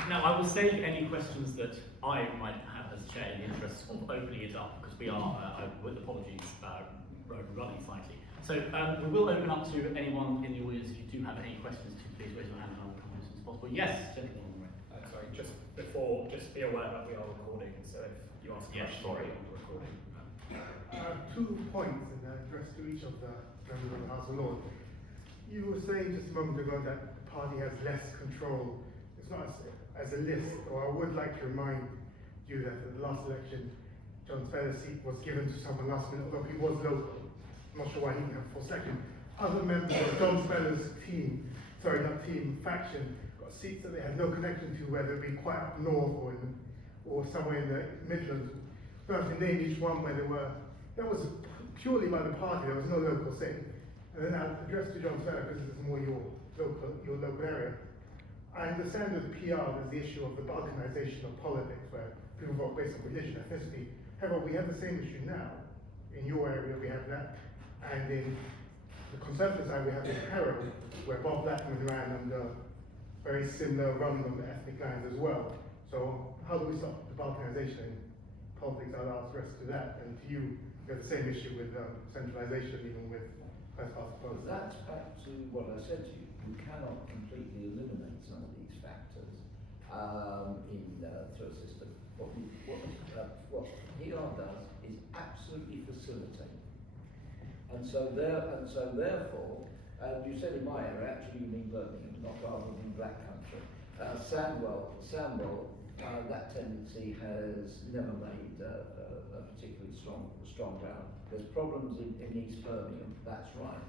Now, I will save any questions that I might have as chair in the interest of opening it up, because we are, with apologies, running slightly. So we will open up to anyone in the audience. If you do have any questions, please raise your hand and I'll come as soon as possible. Yes, gentlemen. Sorry, just before, just be aware that we are recording, so if you ask a Yes, question, sorry. we're recording. 2 points and addressed to each of the members of the House of Lords. You were saying just a moment ago that the party has less control. It's not as a list, or I would like to remind you that at the last election, John Speller's seat was given to someone last minute, although he was local. I'm not sure why he didn't have a full selection. Other members of John Speller's faction, got seats that they had no connection to, whether it be quite up north or somewhere in the Midlands. I don't have to name each one where they were. That was purely by the party, there was no local say. And then I addressed to John Speller, because this is more your local area. I understand with PR there's the issue of the balkanization of politics, where people vote based on religion, ethnicity. However, we have the same issue now. In your area we have that, and in the Conservative side we have in Harrow, where Bob Blackman ran under very similar running on the ethnic lines as well. So how do we stop the balkanization in politics? I'll ask the rest to that, and to you, you have the same issue with centralization, even with first past the post. That's back to what I said to you. You cannot completely eliminate some of these factors through a system. What PR does is absolutely facilitate. And so therefore, you said in my area, actually you mean Birmingham, not rather than Black Country. Sandwell that tendency has never made a particularly strong ground. There's problems in East Birmingham, that's right.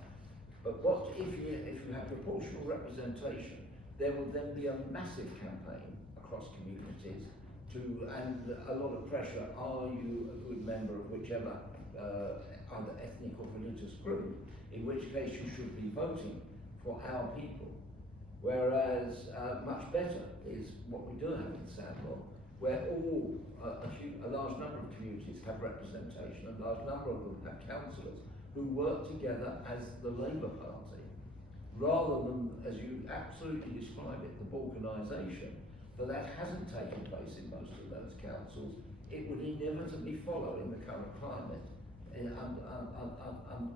But what if you have proportional representation, there will then be a massive campaign across communities and a lot of pressure. Are you a good member of whichever either ethnic or religious group? In which case you should be voting for our people. Whereas much better is what we do have in Sandwell, where a large number of communities have representation, a large number of them have councillors who work together as the Labour Party, rather than, as you absolutely describe it, the balkanisation. But that hasn't taken place in most of those councils. It would inevitably follow in the current climate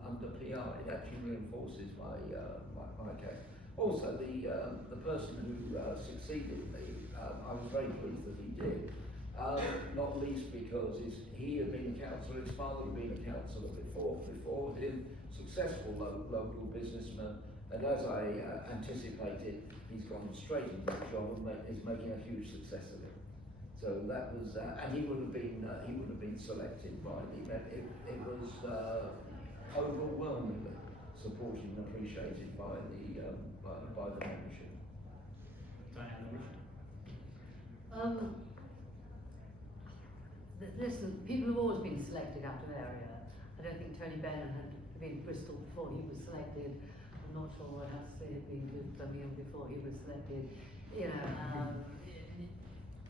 under PR. It actually reinforces my case. Also, the person who succeeded me, I was very pleased that he did. Not least because he had been a councillor, his father had been a councillor before him, successful local businessman, and as I anticipated, he's gone straight into the job and is making a huge success of it. So that was, and he would have been selected by the event. It was overwhelmingly supported and appreciated by the membership. Diane, Listen, people have always been selected out of area. I don't think Tony Benn had been Bristol before he was selected. I'm not sure what else they had been with Birmingham before he was selected. You know,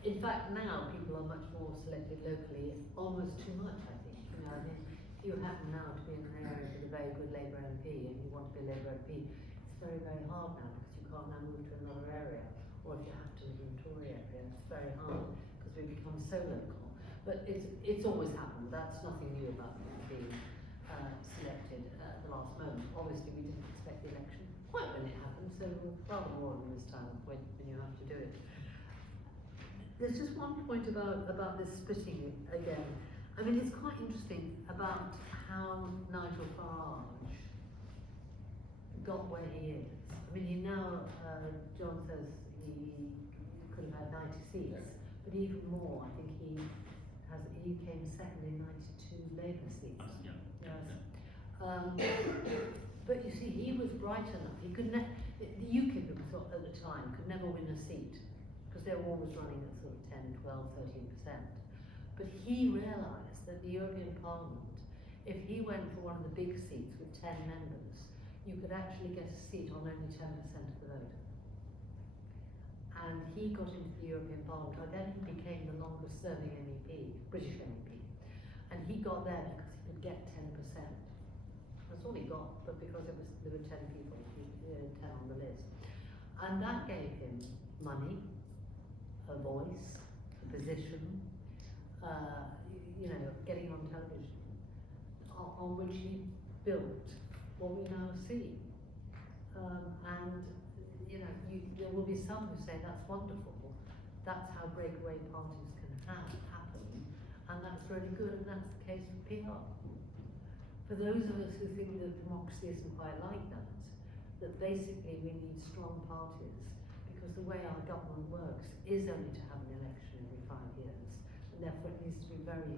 in fact, now people are much more selected locally, almost too much, I think. You know, I mean, if you happen now to be in an area with a very good Labour MP and you want to be a Labour MP, it's very, very hard now because you can't now move to another area. Or if you have to live in a Tory area, it's very hard because we've become so local. But it's always happened. That's nothing new about being selected at the last moment. Obviously, we didn't expect the election quite when it happened, so we're rather more than this time when you have to do it. There's just one point about this splitting again. I mean, it's quite interesting about how Nigel Farage got where he is. I mean, he now, John says he could have had 90 seats, but even more, I think he came second in 92 Labour seats. yeah. Yes. But you see, he was bright enough. He could the UKIP at the time could never win a seat because they were always running at sort of 10, 12, 13%. But he realised that the European Parliament, if he went for one of the big seats with 10 members, you could actually get a seat on only 10% of the vote. And he got into the European Parliament, and then he became the longest serving MEP, British MEP. And he got there because he could get 10%. That's all he got, but because there were 10 people, 10 on the list. And that gave him money, a voice, a position, you know, getting on television, on which he built what we now see. And you know, there will be some who say that's wonderful. That's how breakaway parties can happen, and that's really good, and that's the case with PR. For those of us who think that democracy isn't quite like that basically we need strong parties, because the way our government works is only to have an election every 5 years, and therefore it needs to be very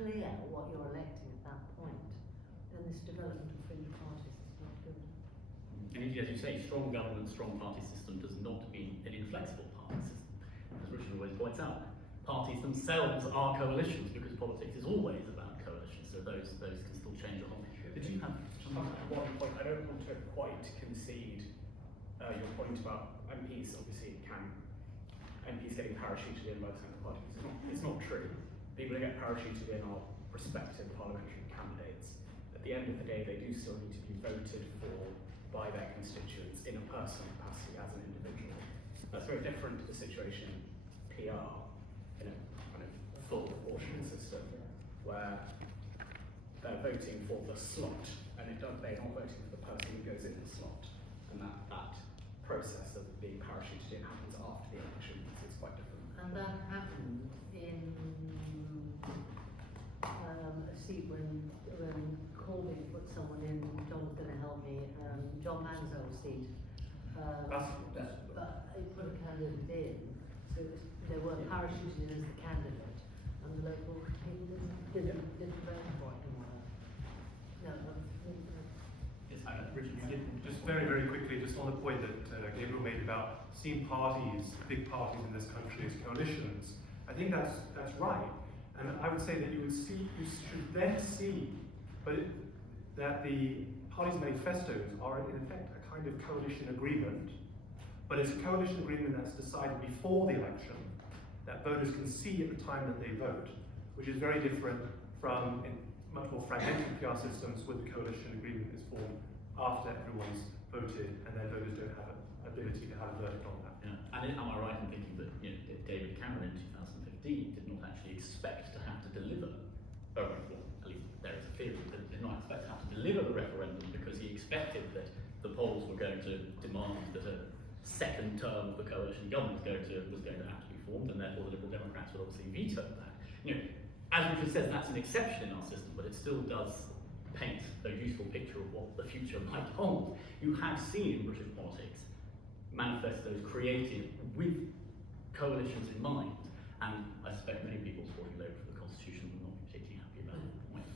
clear what you're electing at that point. And this development of fringe parties is not good. And indeed, as you say, strong government, strong party system does not mean an inflexible party system. As Richard always points out, parties themselves are coalitions because politics is always about coalitions, so those can still change a lot. Did you have one point? I don't want to quite concede your point about MPs. Obviously, MPs getting parachuted in by the central parties. It's not true. People who get parachuted in are prospective parliamentary candidates. At the end of the day, they do still need to be voted for by their constituents in a personal capacity as an individual. That's very different to the situation in PR, in a kind of full proportional system, where they're voting for the slot, and they're not voting for the person who goes in the slot. And that process of being parachuted in happens after the election, so it's quite different. And that happened in a seat when Corbyn put someone in. John's going to help me. John Manzo's seat. But he put a candidate in, so there weren't parachuted in as the candidate, and the local people didn't vote for it. No, Yes, Richard, you did. Just very, very quickly, just on the point that Gabriel made about seeing parties, big parties in this country as coalitions, I think that's right. And I would say that you should then see, that the parties' manifestos are in effect a kind of coalition agreement, but it's a coalition agreement that's decided before the election, that voters can see at the time that they vote, which is very different from in much more fragmented PR systems where the coalition agreement is formed after everyone's voted and their voters don't have an ability to have a verdict on that. Yeah. And am I right in thinking that David Cameron in 2015 did not actually expect to have to deliver, well, at least there is a theory that he did not expect to have to deliver the referendum because he expected that the polls were going to demand that a second term of the coalition government was going to have to be formed, and therefore the Liberal Democrats would obviously veto that. As Richard says, that's an exception in our system, but it still does paint a useful picture of what the future might hold. You have seen in British politics manifestos created with coalitions in mind, and I suspect many people supporting Labour for the Constitution will not be particularly happy about that point.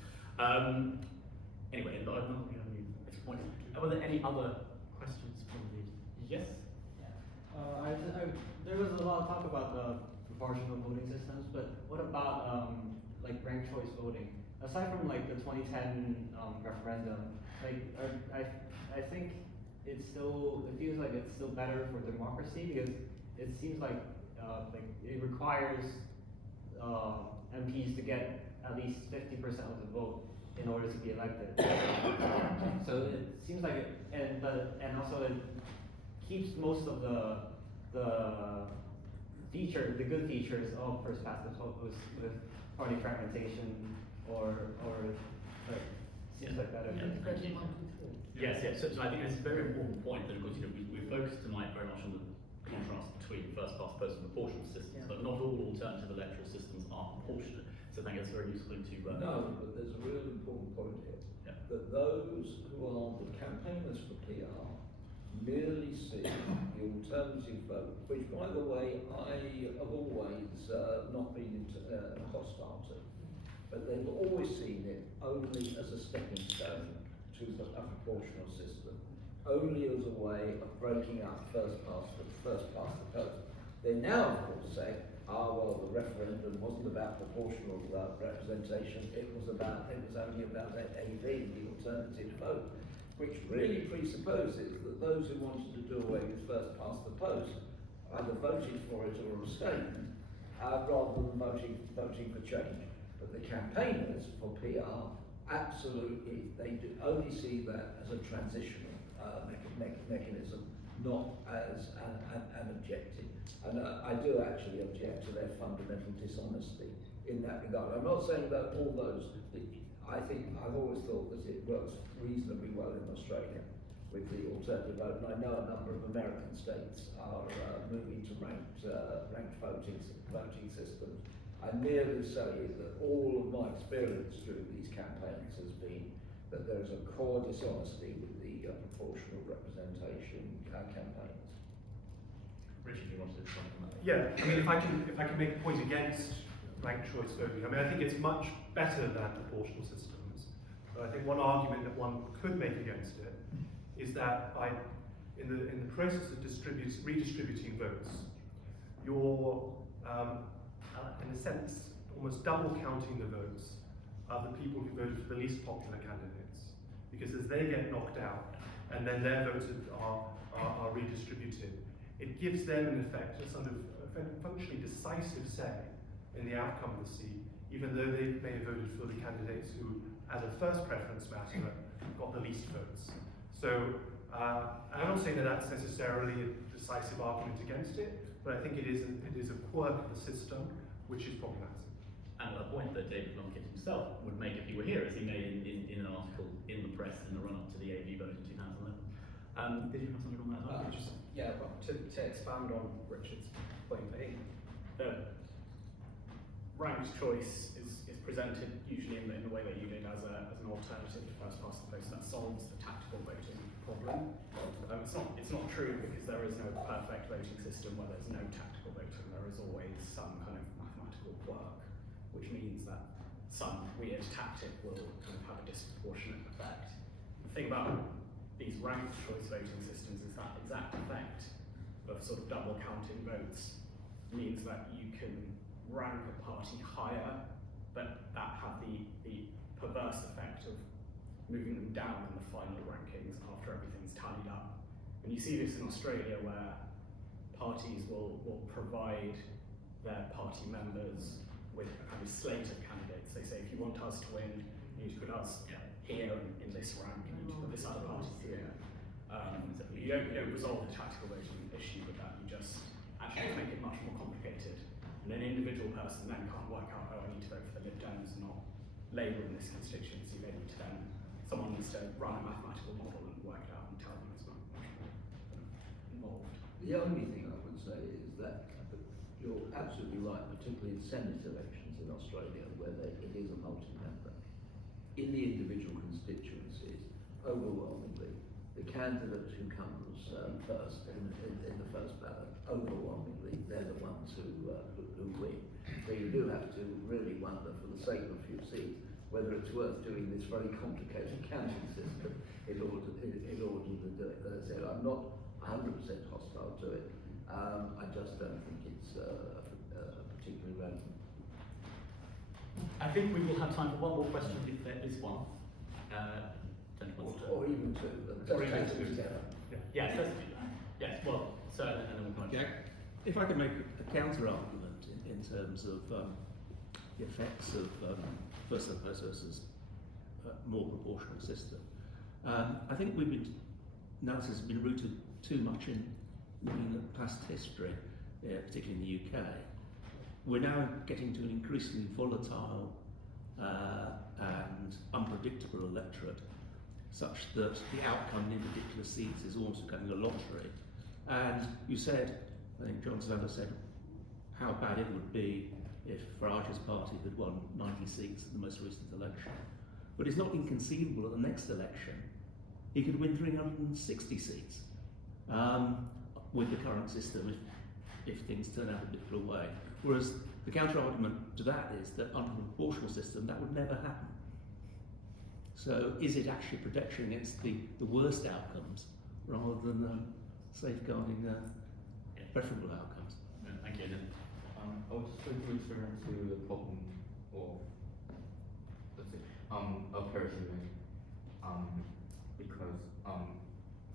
Anyway, I'm not going to this point. Are there any other questions from the... Yes? There was a lot of talk about the proportional voting systems, but what about like ranked choice voting? Aside from like the 2010 referendum, like I think it feels like it's still better for democracy because it seems like it requires MPs to get at least 50% of the vote in order to be elected. So it seems like and also it keeps most of the good features of first past the post with party fragmentation or like seems like better. Yes, yes. So I think that's a very important point that, of course, we focused tonight very much on the contrast between first past post and proportional systems, but not all alternative electoral systems are proportionate. So I think it's very useful to. No, but there's a really important point here. Yeah. That those who are the campaigners for PR merely see the alternative vote, which, by the way, I have always not been hostile to, but they've always seen it only as a stepping stone to a proportional system, only as a way of breaking up first past the post. They now, of course, say, well, the referendum wasn't about proportional representation, it was only about AV, the alternative vote, which really presupposes that those who wanted to do away with first past the post either voted for it or abstained, rather than voting for change. But the campaigners for PR, absolutely, they do only see that as a transitional mechanism, not as an objective. And I do actually object to their fundamental dishonesty in that regard. I'm not saying that all those, I think I've always thought that it works reasonably well in Australia with the alternative vote, and I know a number of American states are moving to ranked voting systems. I merely say that all of my experience through these campaigns has been that there is a core dishonesty with the proportional representation campaigns. Richard, you wanted to comment on that? Yeah, I mean, if I can make a point against ranked choice voting, I mean, I think it's much better than proportional systems. But I think one argument that one could make against it is that in the process of redistributing votes, you're in a sense almost double counting the votes of the people who voted for the least popular candidates, because as they get knocked out and then their votes are redistributed, it gives them in effect a sort of functionally decisive say in the outcome of the seat, even though they may have voted for the candidates who, as a first preference matter, got the least votes. So I'm not saying that that's necessarily a decisive argument against it, but I think it is a quirk of the system which is problematic. And a point that David Blunkett himself would make if he were here, as he made in an article in the press in the run-up to the AV vote in 2011. Did you have something on that? Yeah, well, to expand on Richard's point, I think the ranked choice is presented usually in the way that you did as an alternative to first past the post that solves the tactical voting problem. It's not true because there is no perfect voting system where there's no tactical voting. There is always some kind of mathematical quirk, which means that some weird tactic will kind of have a disproportionate effect. The thing about these ranked choice voting systems is that exact effect of sort of double counting votes means that you can rank a party higher, but that have the perverse effect of moving them down in the final rankings after everything's tallied up. And you see this in Australia where parties will provide their party members with a kind of slate of candidates. They say, if you want us to win, you need to put us here in this rank, you need to put this other party here. You don't resolve the tactical voting issue with that, you just actually make it much more complicated. And an individual person then can't work out, oh, I need to vote for the Lib Dems, not Labour in this constituency. They need to then, someone needs to run a mathematical model and work it out and tell them it's much more involved. The only thing I would say is that you're absolutely right, particularly in Senate elections in Australia, where it is a multi-member. In the individual constituencies, overwhelmingly, the candidate who comes first in the first ballot, overwhelmingly, they're the ones who win. So you do have to really wonder, for the sake of a few seats, whether it's worth doing this very complicated counting system in order to do it. As I said, I'm not 100% hostile to it. I just don't think it's particularly relevant. I think we will have time for one more question if there is one. Or even two, but just take them together. Yes, let's do that. Yes, well, so, and then we'll come Yeah. If I could make a counter argument in terms of the effects of first and post versus more proportional system, I think analysis has been rooted too much in looking at past history, particularly in the UK. We're now getting to an increasingly volatile and unpredictable electorate, such that the outcome in particular seats is almost becoming a lottery. And you said, I think John Sanders said, how bad it would be if Farage's party had won 90 seats at the most recent election. But it's not inconceivable at the next election he could win 360 seats with the current system if things turn out a different way. Whereas the counter-argument to that is that under the proportional system that would never happen. So is it actually protection against the worst outcomes rather than safeguarding preferable outcomes? Yeah, thank you. I was just going to return to the problem, or let's say, of parachuting, because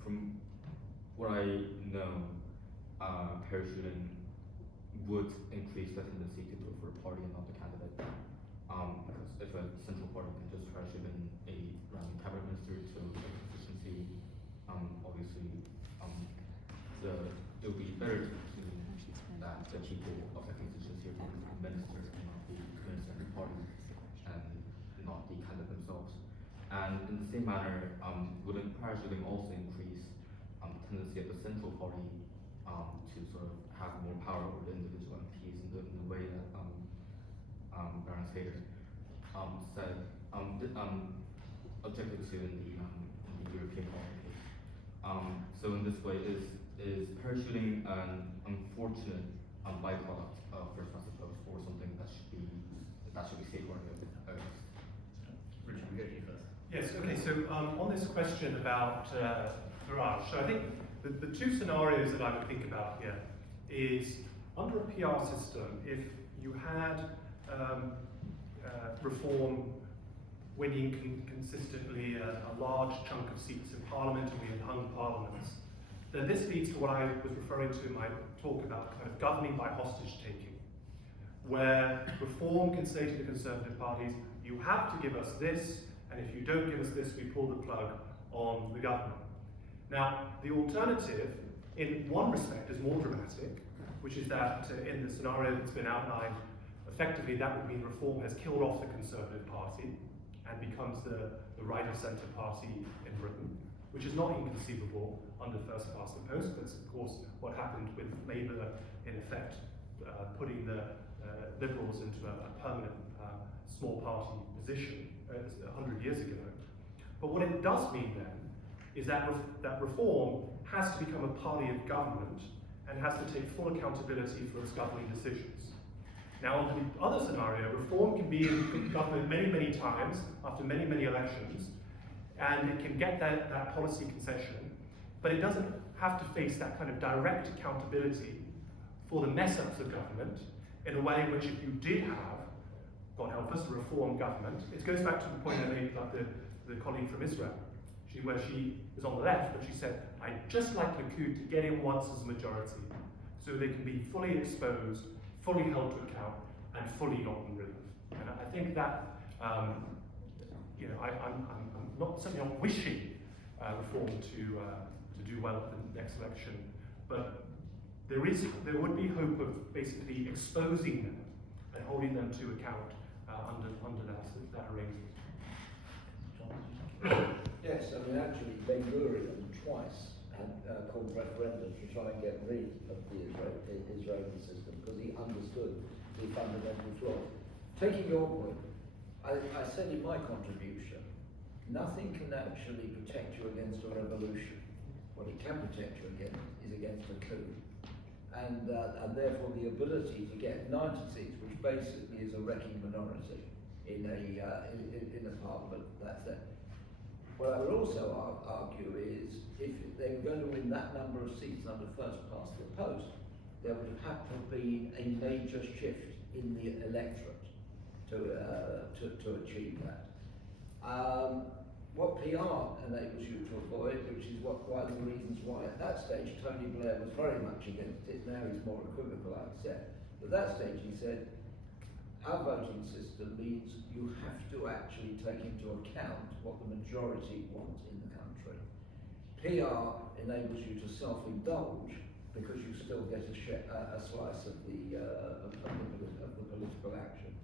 from what I know, parachuting would increase the tendency to vote for a party and not the candidate. Because if a central party can just parachute in a random cabinet minister to a constituency, obviously, it would be better to assume that the people of the constituency are going to be ministers and not the minister and the party, and not the candidate themselves. And in the same manner, wouldn't parachuting also increase tendency of the central party to sort of have more power over the individual MPs in the way that Baron Sater said, objected to in the European Parliament case. So in this way, is parachuting an unfortunate byproduct of first past the post, or something that should be safeguarded against? Richard, we'll go to you first. Yes, okay, so on this question about Farage, so I think the two scenarios that I would think about here is under a PR system, if you had Reform winning consistently a large chunk of seats in Parliament, and we had hung parliaments, then this leads to what I was referring to in my talk about kind of governing by hostage taking, where Reform can say to the Conservative parties, you have to give us this, and if you don't give us this, we pull the plug on the government. Now, the alternative, in one respect, is more dramatic, which is that in the scenario that's been outlined, effectively that would mean Reform has killed off the Conservative Party and becomes the right of centre party in Britain, which is not inconceivable under first past the post. That's of course what happened with Labour, in effect, putting the Liberals into a permanent small party position 100 years ago. But what it does mean then is that that reform has to become a party of government and has to take full accountability for its governing decisions. Now, on the other scenario, reform can be in government many, many times after many, many elections, and it can get that policy concession, but it doesn't have to face that kind of direct accountability for the mess-ups of government in a way in which if you did have, God help us, a reform government, it goes back to the point I made about the colleague from Israel, where she was on the left, but she said, I'd just like Likud to get in once as a majority, so they can be fully exposed, fully held to account, and fully gotten rid of. And I think that, I'm certainly not wishing reform to do well at the next election, but there would be hope of basically exposing them and holding them to account under that arrangement. Yes, I mean actually Ben Gurion twice had called referendums to try and get rid of the Israeli system because he understood the fundamental flaws. Taking your point, I said in my contribution, nothing can actually protect you against a revolution. What it can protect you against is against a coup. And therefore the ability to get 90 seats, which basically is a wrecking minority in a parliament, that's it. What I would also argue is, if they were going to win that number of seats under first past the post, there would have to be a major shift in the electorate to achieve that. What PR enables you to avoid, which is one of the reasons why at that stage Tony Blair was very much against it, now he's more equivocal, I accept. But at that stage he said, our voting system means you have to actually take into account what the majority want in the country. PR enables you to self-indulge because you still get a slice of the political action.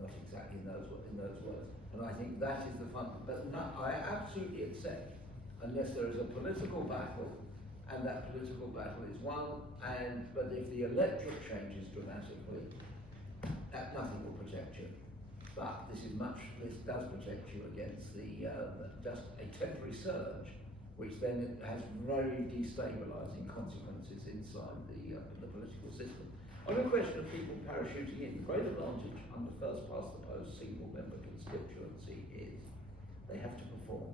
Not exactly in those words. And I think that is the fun. But I absolutely accept, unless there is a political battle, and that political battle is won, but if the electorate changes dramatically, that nothing will protect you. But this does protect you against just a temporary surge, which then has very destabilising consequences inside the political system. On the question of people parachuting in, the great advantage under first past the post single member constituency is they have to perform.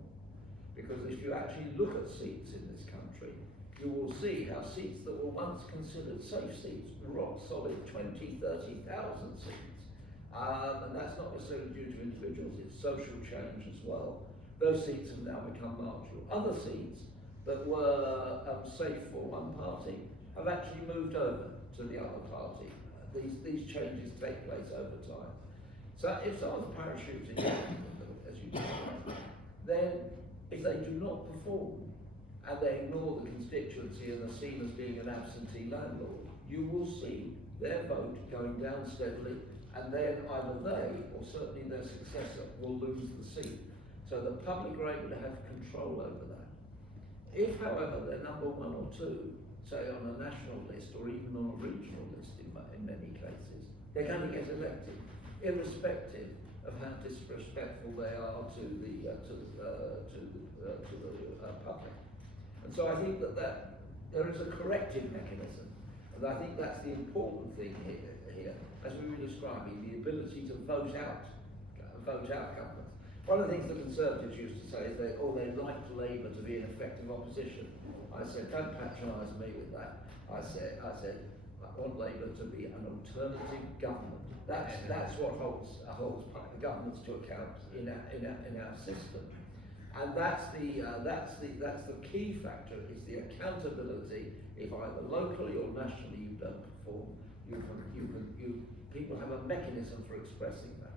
Because if you actually look at seats in this country, you will see how seats that were once considered safe seats, rock solid 20, 30,000 seats. And that's not necessarily due to individuals, it's social change as well. Those seats have now become marginal. Other seats that were safe for one party have actually moved over to the other party. These changes take place over time. So if someone's parachuting in, as you described, then if they do not perform, and they ignore the constituency and are seen as being an absentee landlord, you will see their vote going down steadily, and then either they, or certainly their successor, will lose the seat. So the public are able to have control over that. If, however, they're number one or two, say on a national list or even on a regional list in many cases, they're going to get elected, irrespective of how disrespectful they are to the public. And so I think that there is a corrective mechanism, and I think that's the important thing here, as we were describing, the ability to vote out governments. One of the things the Conservatives used to say is they'd like Labour to be an effective opposition. I said, don't patronise me with that. I said, I want Labour to be an alternative government. That's what holds the governments to account in our system. And that's the key factor, is the accountability. If either locally or nationally you don't perform, people have a mechanism for expressing that.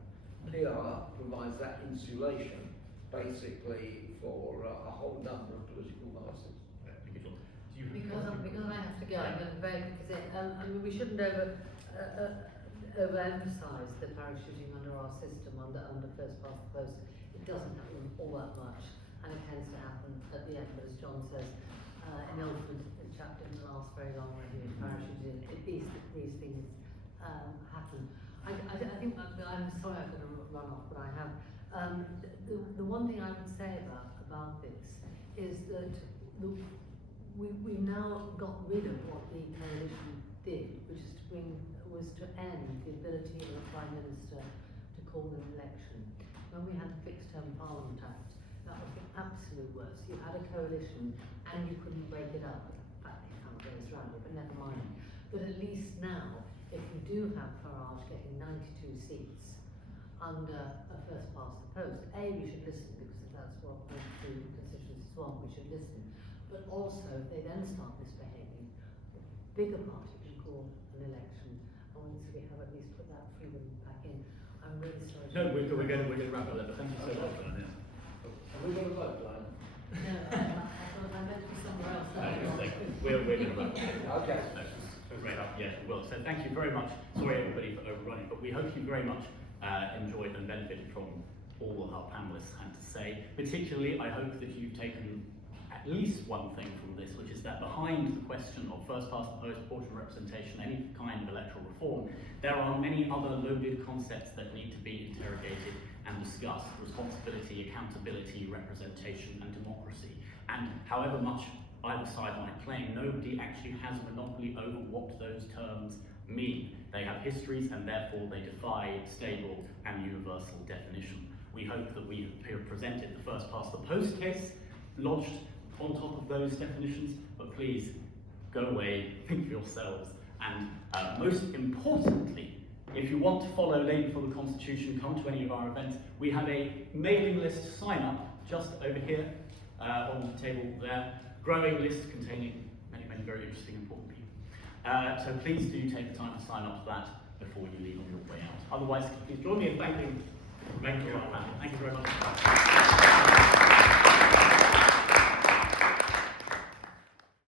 PR provides that insulation, basically, for a whole number of political masses. Because I have to go, I'm going to very quickly say, we shouldn't overemphasise the parachuting under our system, under first past the post. It doesn't happen all that much, and it tends to happen at the end. But as John says, in Elephant, the chap didn't last very long when he was parachuted in. These things happen. I think I'm sorry I could run off, but I have. The one thing I would say about this is that we've now got rid of what the coalition did, which is was to end the ability of the Prime Minister to call an election. When we had the Fixed Term Parliament Act, that was the absolute worst. You had a coalition and you couldn't break it up. In fact, they found ways around it, but never mind. But at least now, if you do have Farage getting 92 seats under a first past the post, A, we should listen, because if that's what the constituencies want, we should listen. But also, if they then start misbehaving, the bigger party can call an election, and once we have at least put that freedom back in. I'm really sorry. No, we're going to wrap it up. Thank you so much. Have we got a vote line? No, I thought I meant to be somewhere else. We're going to wrap it up. Okay. Great up, yes, we will. So thank you very much. Sorry everybody for overrunning, but we hope you very much enjoyed and benefited from all our panelists had to say. Particularly, I hope that you've taken at least one thing from this, which is that behind the question of first past the post, proportional representation, any kind of electoral reform, there are many other loaded concepts that need to be interrogated and discussed: responsibility, accountability, representation, and democracy. And however much either side might claim, nobody actually has a monopoly over what those terms mean. They have histories and therefore they defy stable and universal definition. We hope that we have presented the first past the post case, lodged on top of those definitions, but please go away, think for yourselves, and most importantly, if you want to follow Labour for the Constitution, come to any of our events. We have a mailing list sign up just over here on the table there. Growing list containing many, many very interesting, important people. So please do take the time to sign up to that before you leave on your way out. Otherwise, please join me in thanking our panel. Thank you very much.